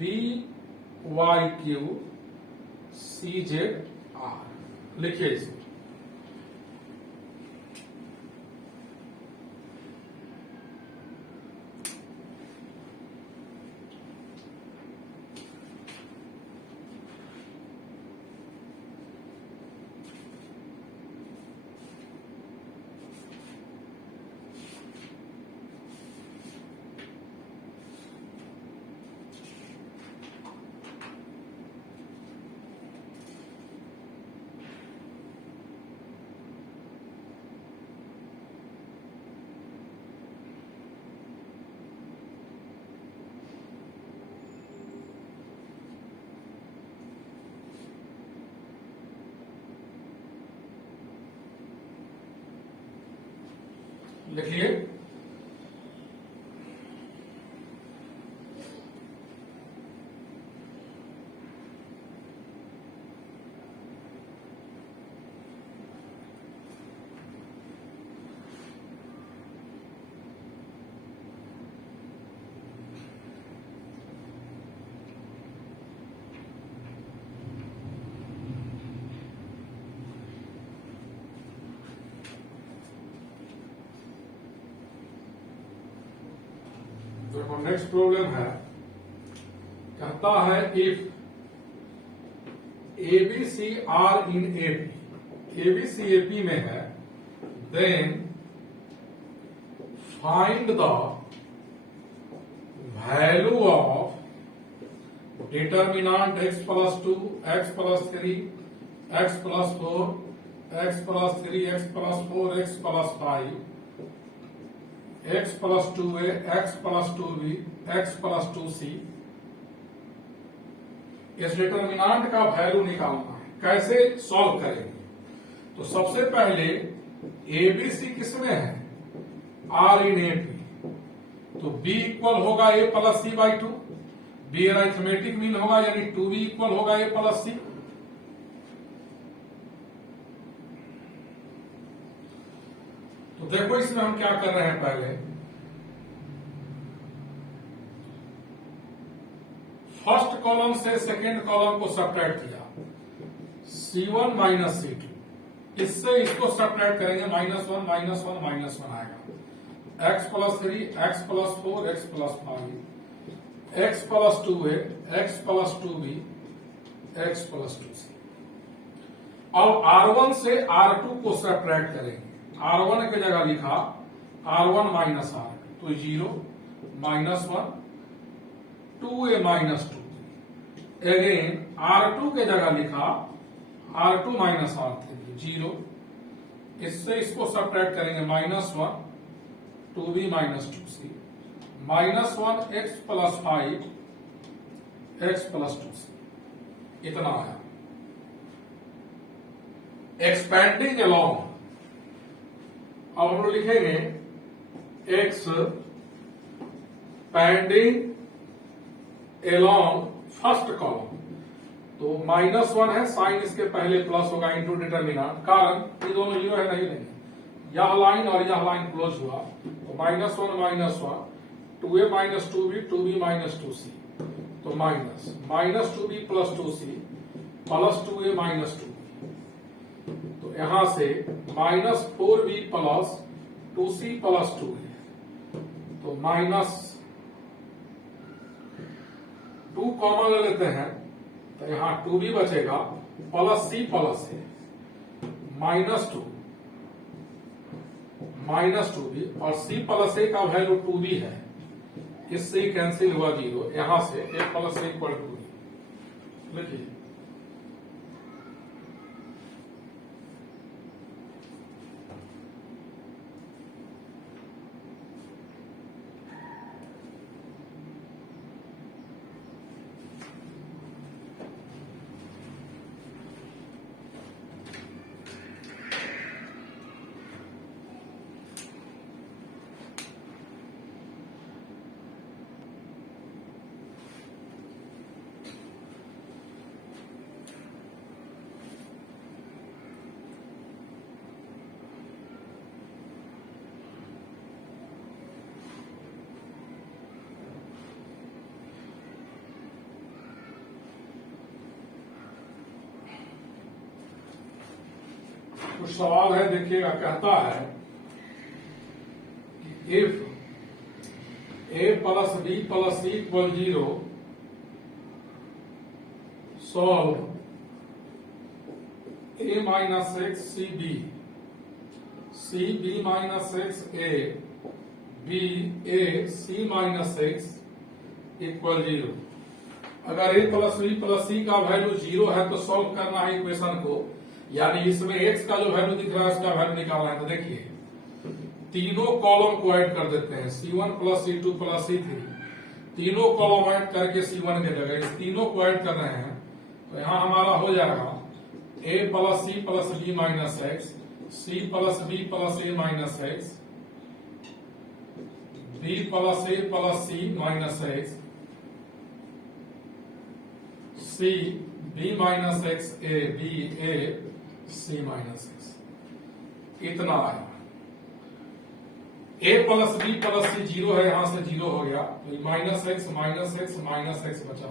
B Y Q C Z R। लिखिए इसे, लिखिए देखो नेक्स्ट प्रॉब्लम है, कहता है if ABC are in AP, ABC AP में है, then find the value of determinant x plus 2, x plus 3, x plus 4, x plus 3, x plus 4, x plus 5, x plus 2a, x plus 2b, x plus 2c। इस determinant का value निकालना है, कैसे solve करेंगे? तो सबसे पहले ABC किसमें है, R इन AP, तो B इक्वल होगा A plus C by 2, B arithmetic mean होगा, यानी 2B इक्वल होगा A प्लस C। तो देखो इसमें हम क्या कर रहे हैं, पहले फर्स्ट कॉलम से सेकेंड कॉलम को सब्ट्रैक्ट किया, C1 माइनस C2, इससे इसको सब्ट्रैक्ट करेंगे, -1 -1 -1 आएगा, x plus 3, x plus 4, x plus 5, x plus 2a, x plus 2b, x plus 2c। अब R1 से R2 को सब्ट्रैक्ट करेंगे, R1 की जगह लिखा R1 माइनस R, तो 0 -1 2a माइनस 2, अगेन R2 के जगह लिखा R2 माइनस R3 0, इससे इसको सब्ट्रैक्ट करेंगे, -1 2b minus 2c, -1 x plus 5 x plus 2c इतना आया। एक्सपेंडिंग अलोंग, अब हम लोग लिखेंगे एक्सपेंडिंग अलोंग फर्स्ट कॉलम। तो -1 है, साइन इसके पहले प्लस होगा इंटू डिटर्मिनेंट, कारण ये दोनों जीरो है, नहीं नहीं, यह लाइन और यह लाइन क्लोज हुआ, तो -1 2a minus 2b 2b minus 2c, तो minus 2b plus 2c plus 2a minus 2b, तो यहां से -4b plus 2c plus 2a, तो -2 कॉमन ले लेते हैं, तो यहां 2b बचेगा plus c plus a, minus 2b और c प्लस a का वैल्यू 2b है, इससे कैंसिल हुआ 0, यहां से a plus a equal to b लिखिए। कुछ सवाल है, देखिएगा, कहता है if a plus b plus c equal 0 solve a minus x c b minus x a B a c minus x equal 0। अगर a plus b plus c का value 0 है तो सॉल्व करना है इक्वेशन को, यानी इसमें x का जो वैल्यू दिख रहा है उसका वैल्यू निकालना है। तो देखिए तीनों कॉलम को ऐड कर देते हैं, C1 plus C2 plus C3, तीनों कॉलम ऐड करके C1 के जगह इस तीनों को ऐड कर रहे हैं, तो यहां हमारा हो जाएगा a plus c plus b minus x, c plus b plus a minus x, b plus a plus c minus x, c b minus x a b a c minus x, इतना आया। a plus b plus c 0 है, यहां से 0 हो गया, तो minus x minus x minus x बचा,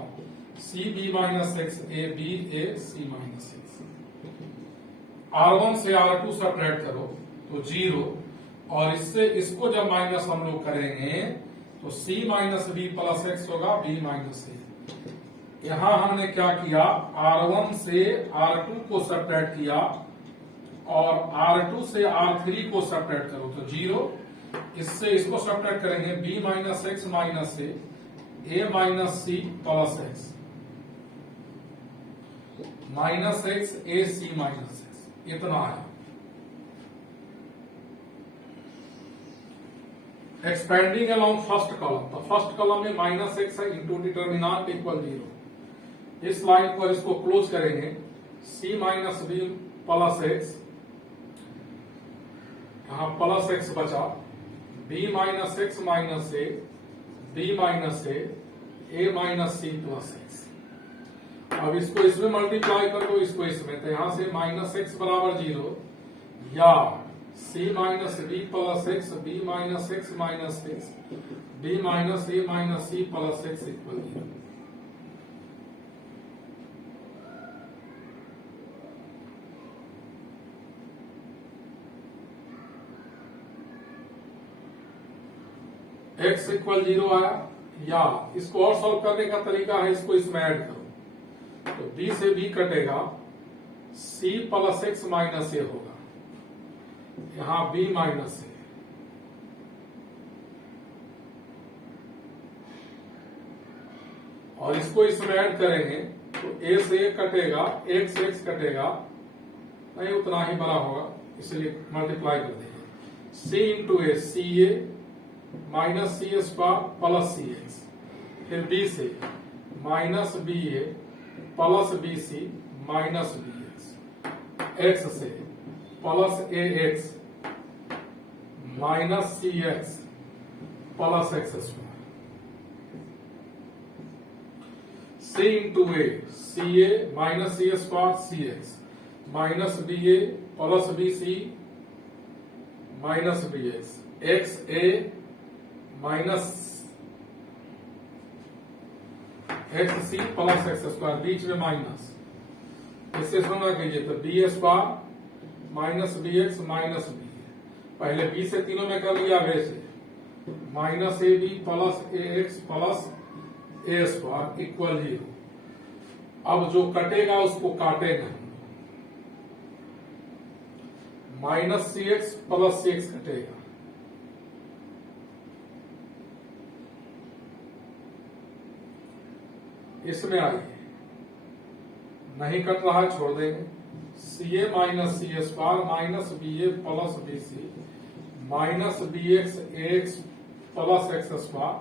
c b minus x a b a c minus x. R1 से R2 सब्ट्रैक्ट करो तो 0, और इससे इसको जब माइनस हम लोग करेंगे तो c minus b plus x होगा b माइनस a। यहां हमने क्या किया, R1 से R2 को सब्ट्रैक्ट किया और R2 से R3 को सब्ट्रैक्ट करो तो 0, इससे इसको सब्ट्रैक्ट करेंगे b minus x minus a minus c plus x, minus x a c minus x, इतना है। एक्सपेंडिंग अलोंग फर्स्ट कॉलम, तो फर्स्ट कॉलम में माइनस एक्स है इंटू डिटर्मिनेंट इक्वल 0, इस लाइन पर इसको क्लोज करेंगे, c minus b plus x, यहां प्लस एक्स बचा, b minus x minus a b minus a minus c plus x. अब इसको इसमें मल्टीप्लाई कर दो, इसको इसमें, तो यहां से माइनस एक्स बराबर 0 या c minus b plus x b minus x minus x b minus a minus c plus x equal 0। x equal 0 आया, या इसको और सॉल्व करने का तरीका है, इसको इसमें ऐड करो, तो b से b कटेगा, c plus x minus a होगा, यहां b माइनस a, और इसको इसमें ऐड करेंगे तो a से a कटेगा, x से x कटेगा, नहीं उतना ही बड़ा होगा, इसलिए मल्टीप्लाई कर देंगे, c into a C a minus C square plus C X, फिर बी से minus B A plus B C minus B X, X से plus A X minus C X plus X square, C into A C A minus C square C X minus B A plus B C minus B X, X A minus x C plus X square, बीच में minus, इससे सुना कीजिए तो B square minus B X minus B, पहले B से तीनों में कर लिया वैसे minus A B plus A X plus A square equal 0। अब जो कटेगा उसको काटेगा, minus C X plus C X कटेगा, इसमें आइए, नहीं कट रहा है छोड़ देंगे, C A minus C square minus B A plus B C minus B X A X plus X square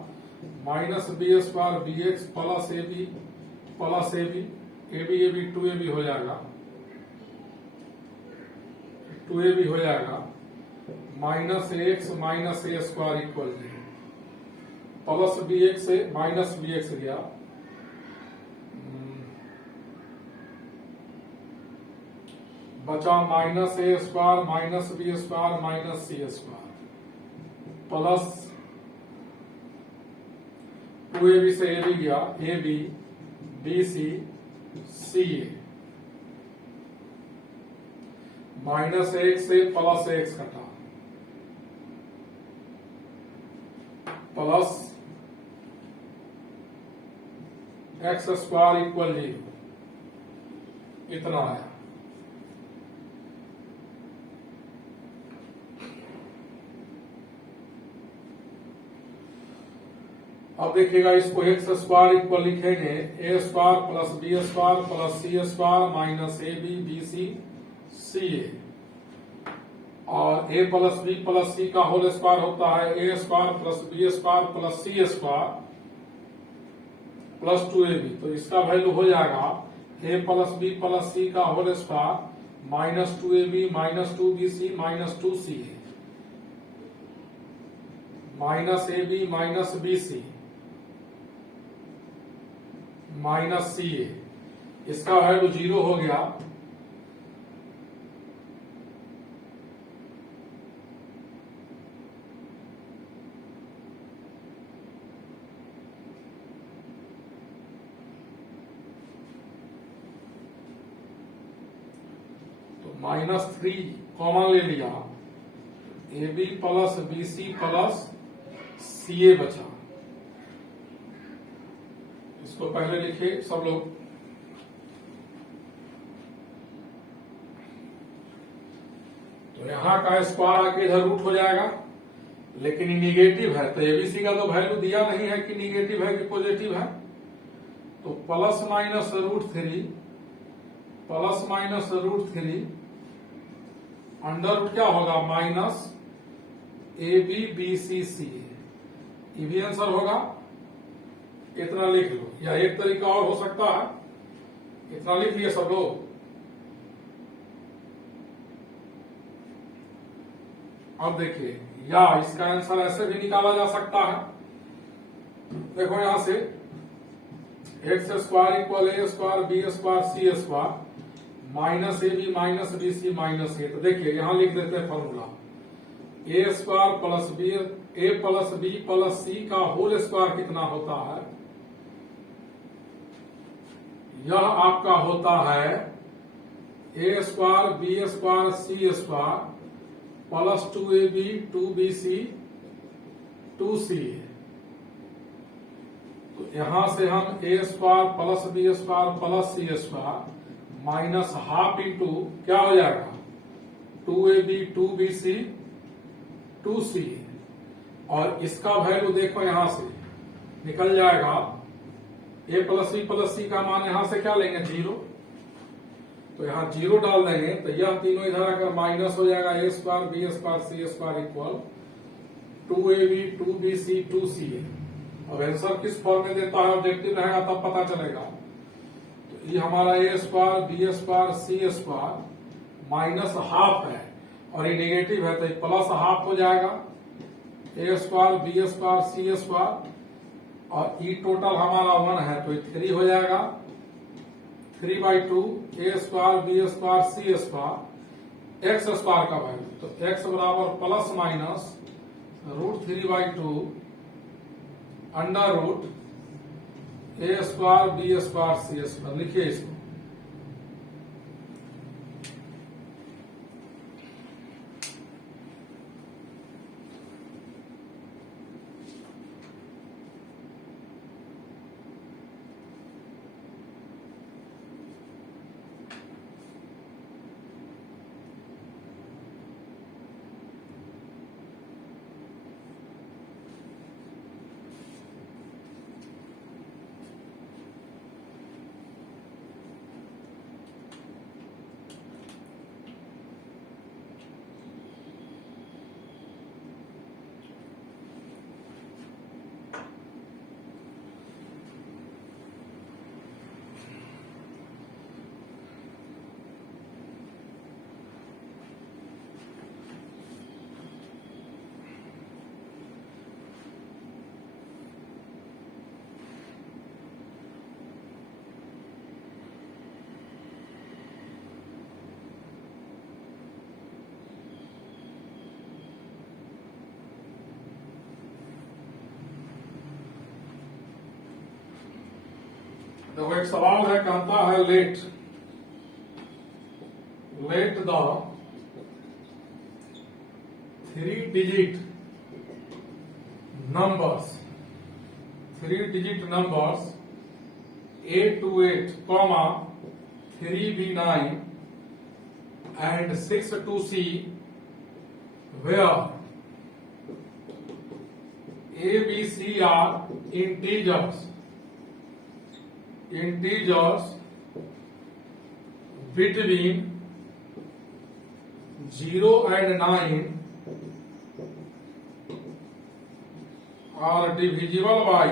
minus B square B X plus A B A B 2 A B हो जाएगा, 2 A B हो जाएगा, minus A X minus A square equal 0, plus B X से minus B X गया, बचा minus A square minus B square minus C square plus 2 A B से A B गया, A B B C C A minus X से plus X कटा plus X square equal 0, इतना आया। अब देखिएगा इसको एक्स स्क्वायर इक्वल लिखेंगे A square plus B square plus C square minus A B B C C A, और A plus C का होल स्क्वायर होता है A square plus B square plus C square plus 2 A B, तो इसका value हो जाएगा A plus B plus C का whole square minus 2 A B minus 2 B C minus 2 C A minus A B minus B C minus सी ए, इसका value 0 हो गया, तो -3 common ले लिया, A B plus B C plus C A बचा, इसको पहले लिखे सब लोग, तो यहां का स्क्वायर आके इधर रूट हो जाएगा, लेकिन ये निगेटिव है तो एबीसी का तो वैल्यू दिया नहीं है कि निगेटिव है कि पॉजिटिव है, तो plus minus root three under root क्या होगा minus A B B C C A, ये भी आंसर होगा, इतना लिख लो, या एक तरीका और हो सकता है, इतना लिख लिया सब लोग। अब देखिए, या इसका आंसर ऐसे भी निकाला जा सकता है, देखो यहां से X square equal A square B square C square minus A B minus B C minus A, तो देखिए यहां लिख देते हैं formula, A square plus B A plus B plus C का होल स्क्वायर कितना होता है, यह आपका होता है A square B square C square plus 2 A B 2 B C 2 C A, तो यहां से हम A square plus B square plus C square minus half into क्या हो जाएगा 2 A B 2 B C 2 C A, और इसका वैल्यू देखो यहां से निकल जाएगा, ए प्लस सी का मान यहां से क्या लेंगे 0, तो यहां 0 डाल देंगे, तो यह तीनों इधर आकर माइनस हो जाएगा, A square B square C square equal 2ab 2bc 2ca। अब आंसर किस फॉर्म में देता है, ऑब्जेक्टिव रहेगा तब पता चलेगा। तो ये हमारा ए square B square C square minus half है और ये नेगेटिव है तो ये प्लस हाफ हो जाएगा। A square B square C square और ई टोटल हमारा 1 है तो ये 3 हो जाएगा। 3/2 ए square B square C square x square का वैल्यू, तो एक्स बराबर प्लस माइनस √3/2 अंडर रूट ए square B square C square. लिखिए इसको, देखो एक सवाल है, कहता है let the 3 digit numbers 8 to 8, 3b9 and 6 to c where a, b, c are integers between 0 and 9 are divisible by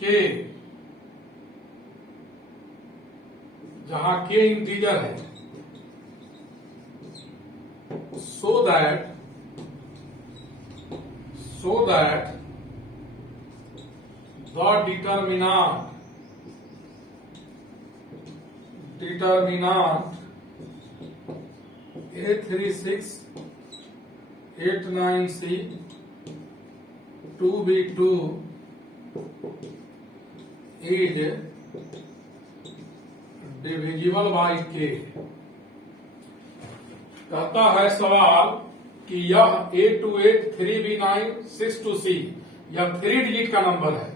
k, जहां k इंटीजर है, so that the determinant A36 89C 2b2 is divisible by k। कहता है सवाल कि यह 8 to 8 3b9 6 to c यह 3 digit का number है।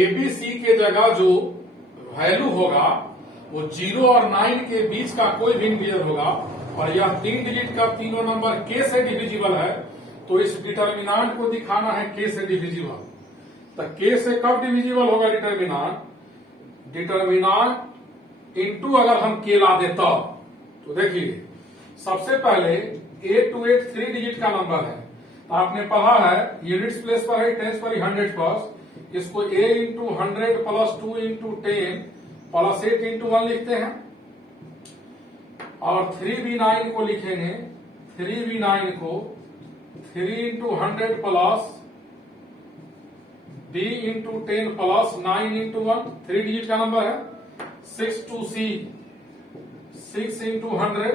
एबीसी के जगह जो वैल्यू होगा वो 0 और 9 के बीच का कोई भी इंटीजर होगा और यह 3 डिजिट का तीनों नंबर k से डिविजिबल है, तो इस डिटर्मिनांट को दिखाना है k से डिविजिबल। तो k से कब डिविजिबल होगा डिटर्मिनांट इनटू अगर हम k ला दे तो देखिए सबसे पहले 8 to 8 3 डिजिट का नंबर है, तो आपने पढ़ा है यूनिट्स प्लेस पर है, टेंस पर 100 पर, इसको a into 100 plus 2 into 10 plus 8 into 1 लिखते हैं और 3b9 को लिखेंगे 3b9 को 3 into 100 plus b into 10 plus 9 into 1 3 digit का नंबर है। 6 to c 6 इंटू 100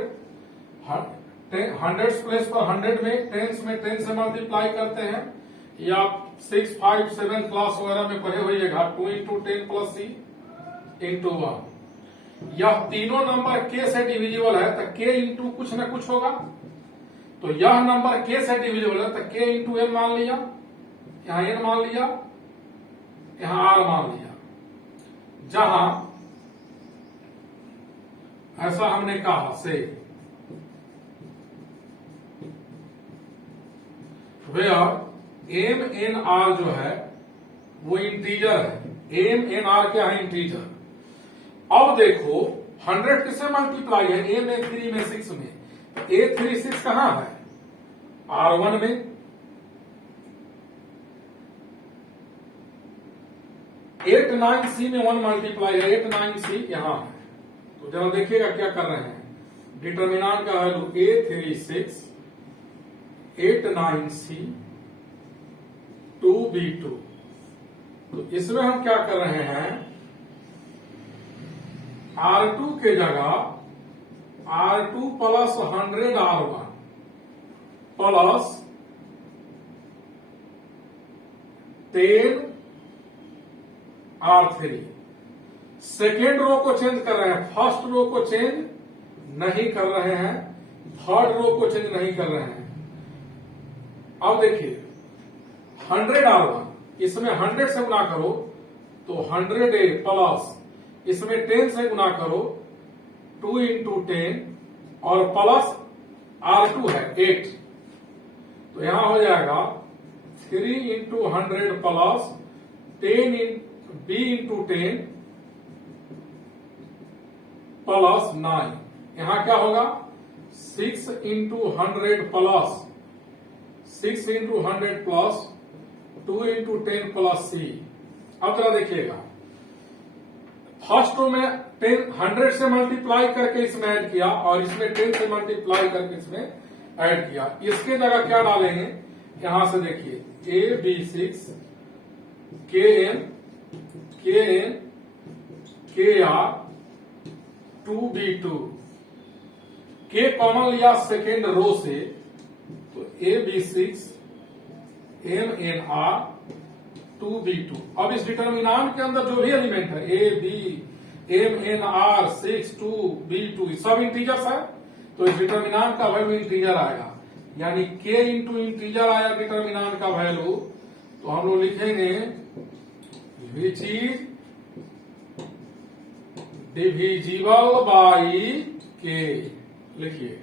100 प्लेस पर 100 में टेंस में 10 से मल्टीप्लाई करते हैं, या 6 5 7 क्लास वगैरह में पढ़े होइएगा। 2 इंटू 10 प्लस सी इंटू 1। यह तीनों नंबर k से डिविजिबल है तो k इंटू कुछ न कुछ होगा, तो यह नंबर k से डिविजिबल है तो k इंटू m मान लिया, यहां n मान लिया, यहां r मान लिया। जहां ऐसा हमने कहा से वेयर एम एन आर जो है वो इंटीजर है। एम एन आर क्या है? इंटीजर। अब देखो 100 किससे मल्टीप्लाई है? ए में 3 में 6 में। A36 कहां है? R1 में, 8 9C में 1 मल्टीप्लाई है, 8 9C यहां है। तो जरा देखिएगा क्या कर रहे हैं। डिटर्मिनांट का वैल्यू A36 8 9C 2B2। तो इसमें हम क्या कर रहे हैं, R2 के जगह R2 plus 100 R1 plus 10 R3। Second row को चेंज कर रहे हैं, फर्स्ट रो को चेंज नहीं कर रहे हैं, थर्ड रो को चेंज नहीं कर रहे हैं। अब देखिए 100 R1, इसमें 100 से गुना करो तो 100A प्लस इसमें 10 से गुना करो 2 इंटू 10 और प्लस R2 है 8। तो यहां हो जाएगा 3 into 100 plus 10 B into 10 plus 9। यहां क्या होगा 6 into 100 plus 6 into 100 plus 2 into 10 plus C। अब जरा देखिएगा, फर्स्ट रो में 100 से मल्टीप्लाई करके इसमें ऐड किया और इसमें 10 से मल्टीप्लाई करके इसमें ऐड किया। इसके जगह क्या डालेंगे, यहां से देखिए AB6 KN KR 2B2 K common लिया सेकेंड रो से, तो AB6 MNR 2B2। अब इस डिटर्मिनांट के अंदर जो भी एलिमेंट है AB MNR 6 2B2 सब इंटीजर्स है, तो इस डिटर्मिनांट का वैल्यू इंटीजर आएगा, यानी K इंटू इंटीजर आया डिटर्मिनांट का वैल्यू। तो हम लोग लिखेंगे which is divisible by K। लिखिए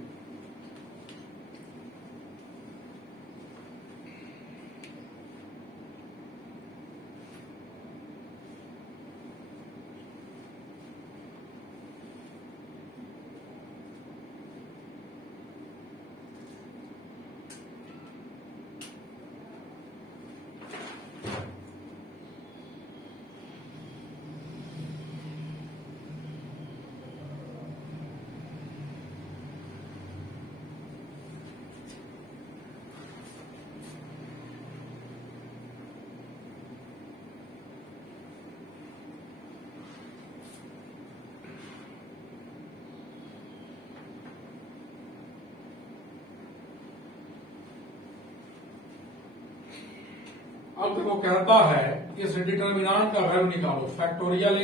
अब देखो कहता है इस डिटर्मिनांट का वैल्यू निकालो। Factorial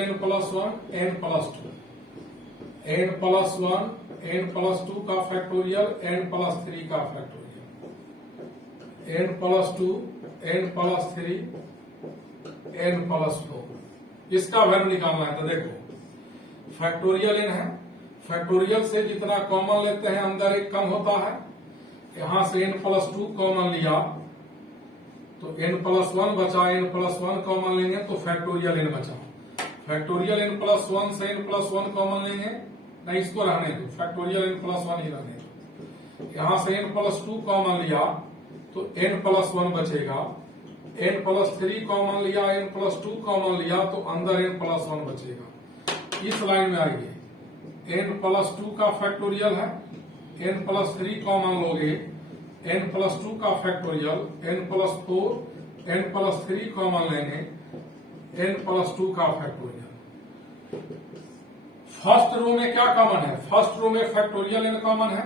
n plus 1 n plus 2 n plus 1 n plus 2 का फैक्टोरियल n प्लस 3 का factorial n plus 2 n plus 3 n plus 4। इसका वैल्यू निकालना है। तो देखो फैक्टोरियल n है, फैक्टोरियल से जितना कॉमन लेते हैं अंदर एक कम होता है। यहां से n प्लस 2 कॉमन लिया तो n प्लस 1 बचा, n प्लस 1 कॉमन लेंगे तो फैक्टोरियल n बचा। फैक्टोरियल n प्लस 1 से n प्लस 1 कॉमन लेंगे, नहीं इसको रहने दो, फैक्टोरियल n प्लस 1 ही रहने दो। यहां से n प्लस 2 कॉमन लिया तो n प्लस 1 बचेगा, n प्लस 3 कॉमन लिया, n प्लस 2 कॉमन लिया तो अंदर n प्लस 1 बचेगा। इस लाइन में आइए, n प्लस 2 का फैक्टोरियल है, n प्लस 3 कॉमन लोगे, n प्लस 2 का factorial, n plus 4 n plus 3 common लेंगे, n प्लस 2 का फैक्टोरियल। फर्स्ट रो में क्या कॉमन है, फर्स्ट रो में फैक्टोरियल n कॉमन है,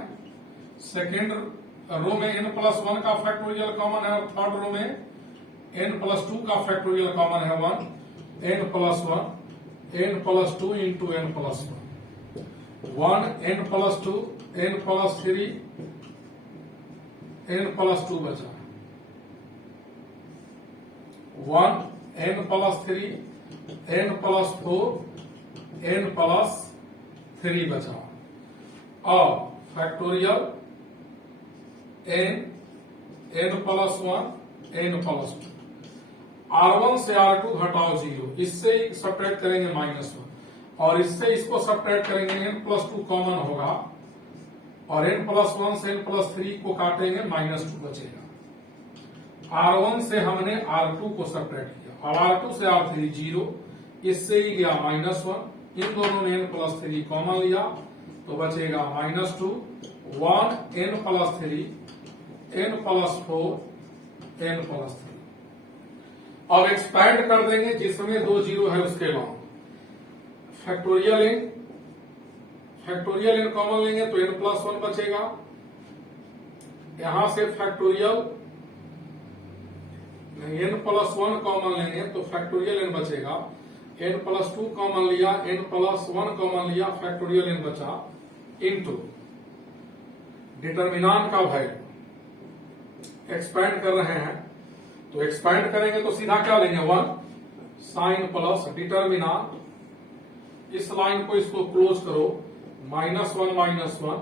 सेकेंड रो में n प्लस 1 का फैक्टोरियल कॉमन है और थर्ड रो में n प्लस 2 का फैक्टोरियल कॉमन है 1 n plus 1 n plus 2 into n plus 1 n plus 2 n plus 3 n plus 2 बचा, 1 n plus 3 n plus 4 n plus 3 बचा। और factorial n plus 1 n plus 2। R1 से R2 घटाओ 0, इससे subtract करेंगे -1 और इससे इसको सब्ट्रैक्ट करेंगे, n प्लस 2 कॉमन होगा और n प्लस 1 से n प्लस 3 को काटेंगे -2 बचेगा। R1 से हमने R2 को सब्ट्रैक्ट किया अब R2 से R3 0, इससे ही गया -1, इन दोनों ने n+3 कॉमन लिया तो बचेगा -2, 1 n+3, n+4, n+3। अब एक्सपैंड कर देंगे जिसमें 2 जीरो है उसके बाद फैक्टोरियल n कॉमन लेंगे तो n+1 बचेगा, यहां से फैक्टोरियल n+1 कॉमन लेंगे तो फैक्टोरियल n बचेगा, n+2 कॉमन लिया, n+1 कॉमन लिया, फैक्टोरियल n बचा, इनटू डिटर्मिनांट का वैल्यू एक्सपैंड कर रहे हैं तो एक्सपैंड करेंगे तो सीधा क्या लेंगे 1 साइन प्लस डिटर्मिनांट, इस लाइन को इसको क्लोज करो, -1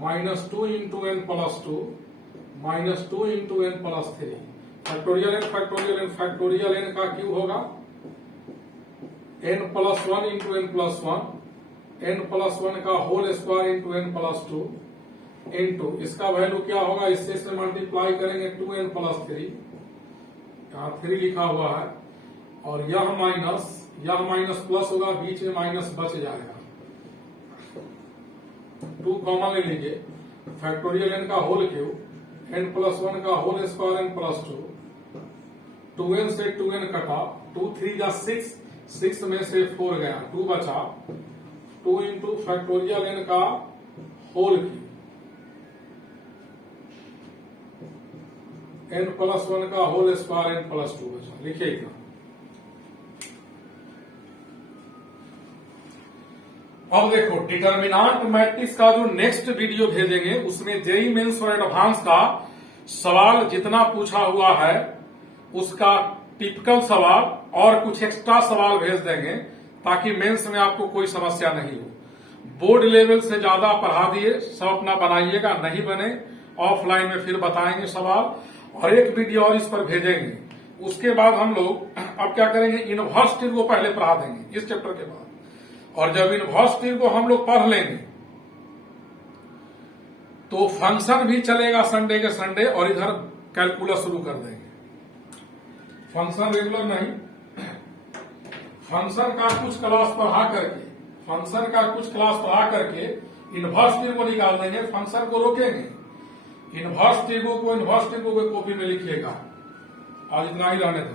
-2 into n+2 -2 into n+3, factorial n का क्यूब होगा n+1 इंटू n+1, n+1 का whole square into n+2 into इसका वैल्यू क्या होगा, इससे से मल्टीप्लाई करेंगे 2n+3, यहाँ 3 लिखा हुआ है, और यह माइनस प्लस होगा, बीच में माइनस बच जाएगा, 2 कॉमन ले लीजिए, फैक्टोरियल n का होल क्यूब, n+1 का होल स्क्वायर n+2, 2n से 2n कटा, 2 3 जा 6, 6 में से 4 गया, 2 बचा, 2 इंटू फैक्टोरियल n का होल क्यूब, n+1 का होल स्क्वायर n+2 बचा, लिखिए इतना। अब देखो डिटर्मिनांट मैट्रिक्स का जो नेक्स्ट वीडियो भेजेंगे उसमें जेईई मेंस और एडवांस का सवाल जितना पूछा हुआ है उसका टिपिकल सवाल और कुछ एक्स्ट्रा सवाल भेज देंगे ताकि मेंस में आपको कोई समस्या नहीं हो। बोर्ड लेवल से ज्यादा पढ़ा दिए, सब अपना बनाइएगा, नहीं बने ऑफलाइन में फिर बताएंगे सवाल, और एक वीडियो और इस पर भेजेंगे। उसके बाद हम लोग अब क्या करेंगे, इनवर्स ट्री को पहले पढ़ा देंगे इस चैप्टर के बाद, और जब इनवर्स ट्री को हम लोग पढ़ लेंगे तो फंक्शन भी चलेगा संडे के संडे, और इधर कैलकुलस शुरू कर देंगे। फंक्शन रेगुलर नहीं, फंक्शन का कुछ क्लास पढ़ा करके इनवर्स ट्री को निकाल देंगे, फंक्शन को रोकेंगे, इनवर्स ट्री को कॉपी में लिखिएगा। आज इतना ही रहने दो।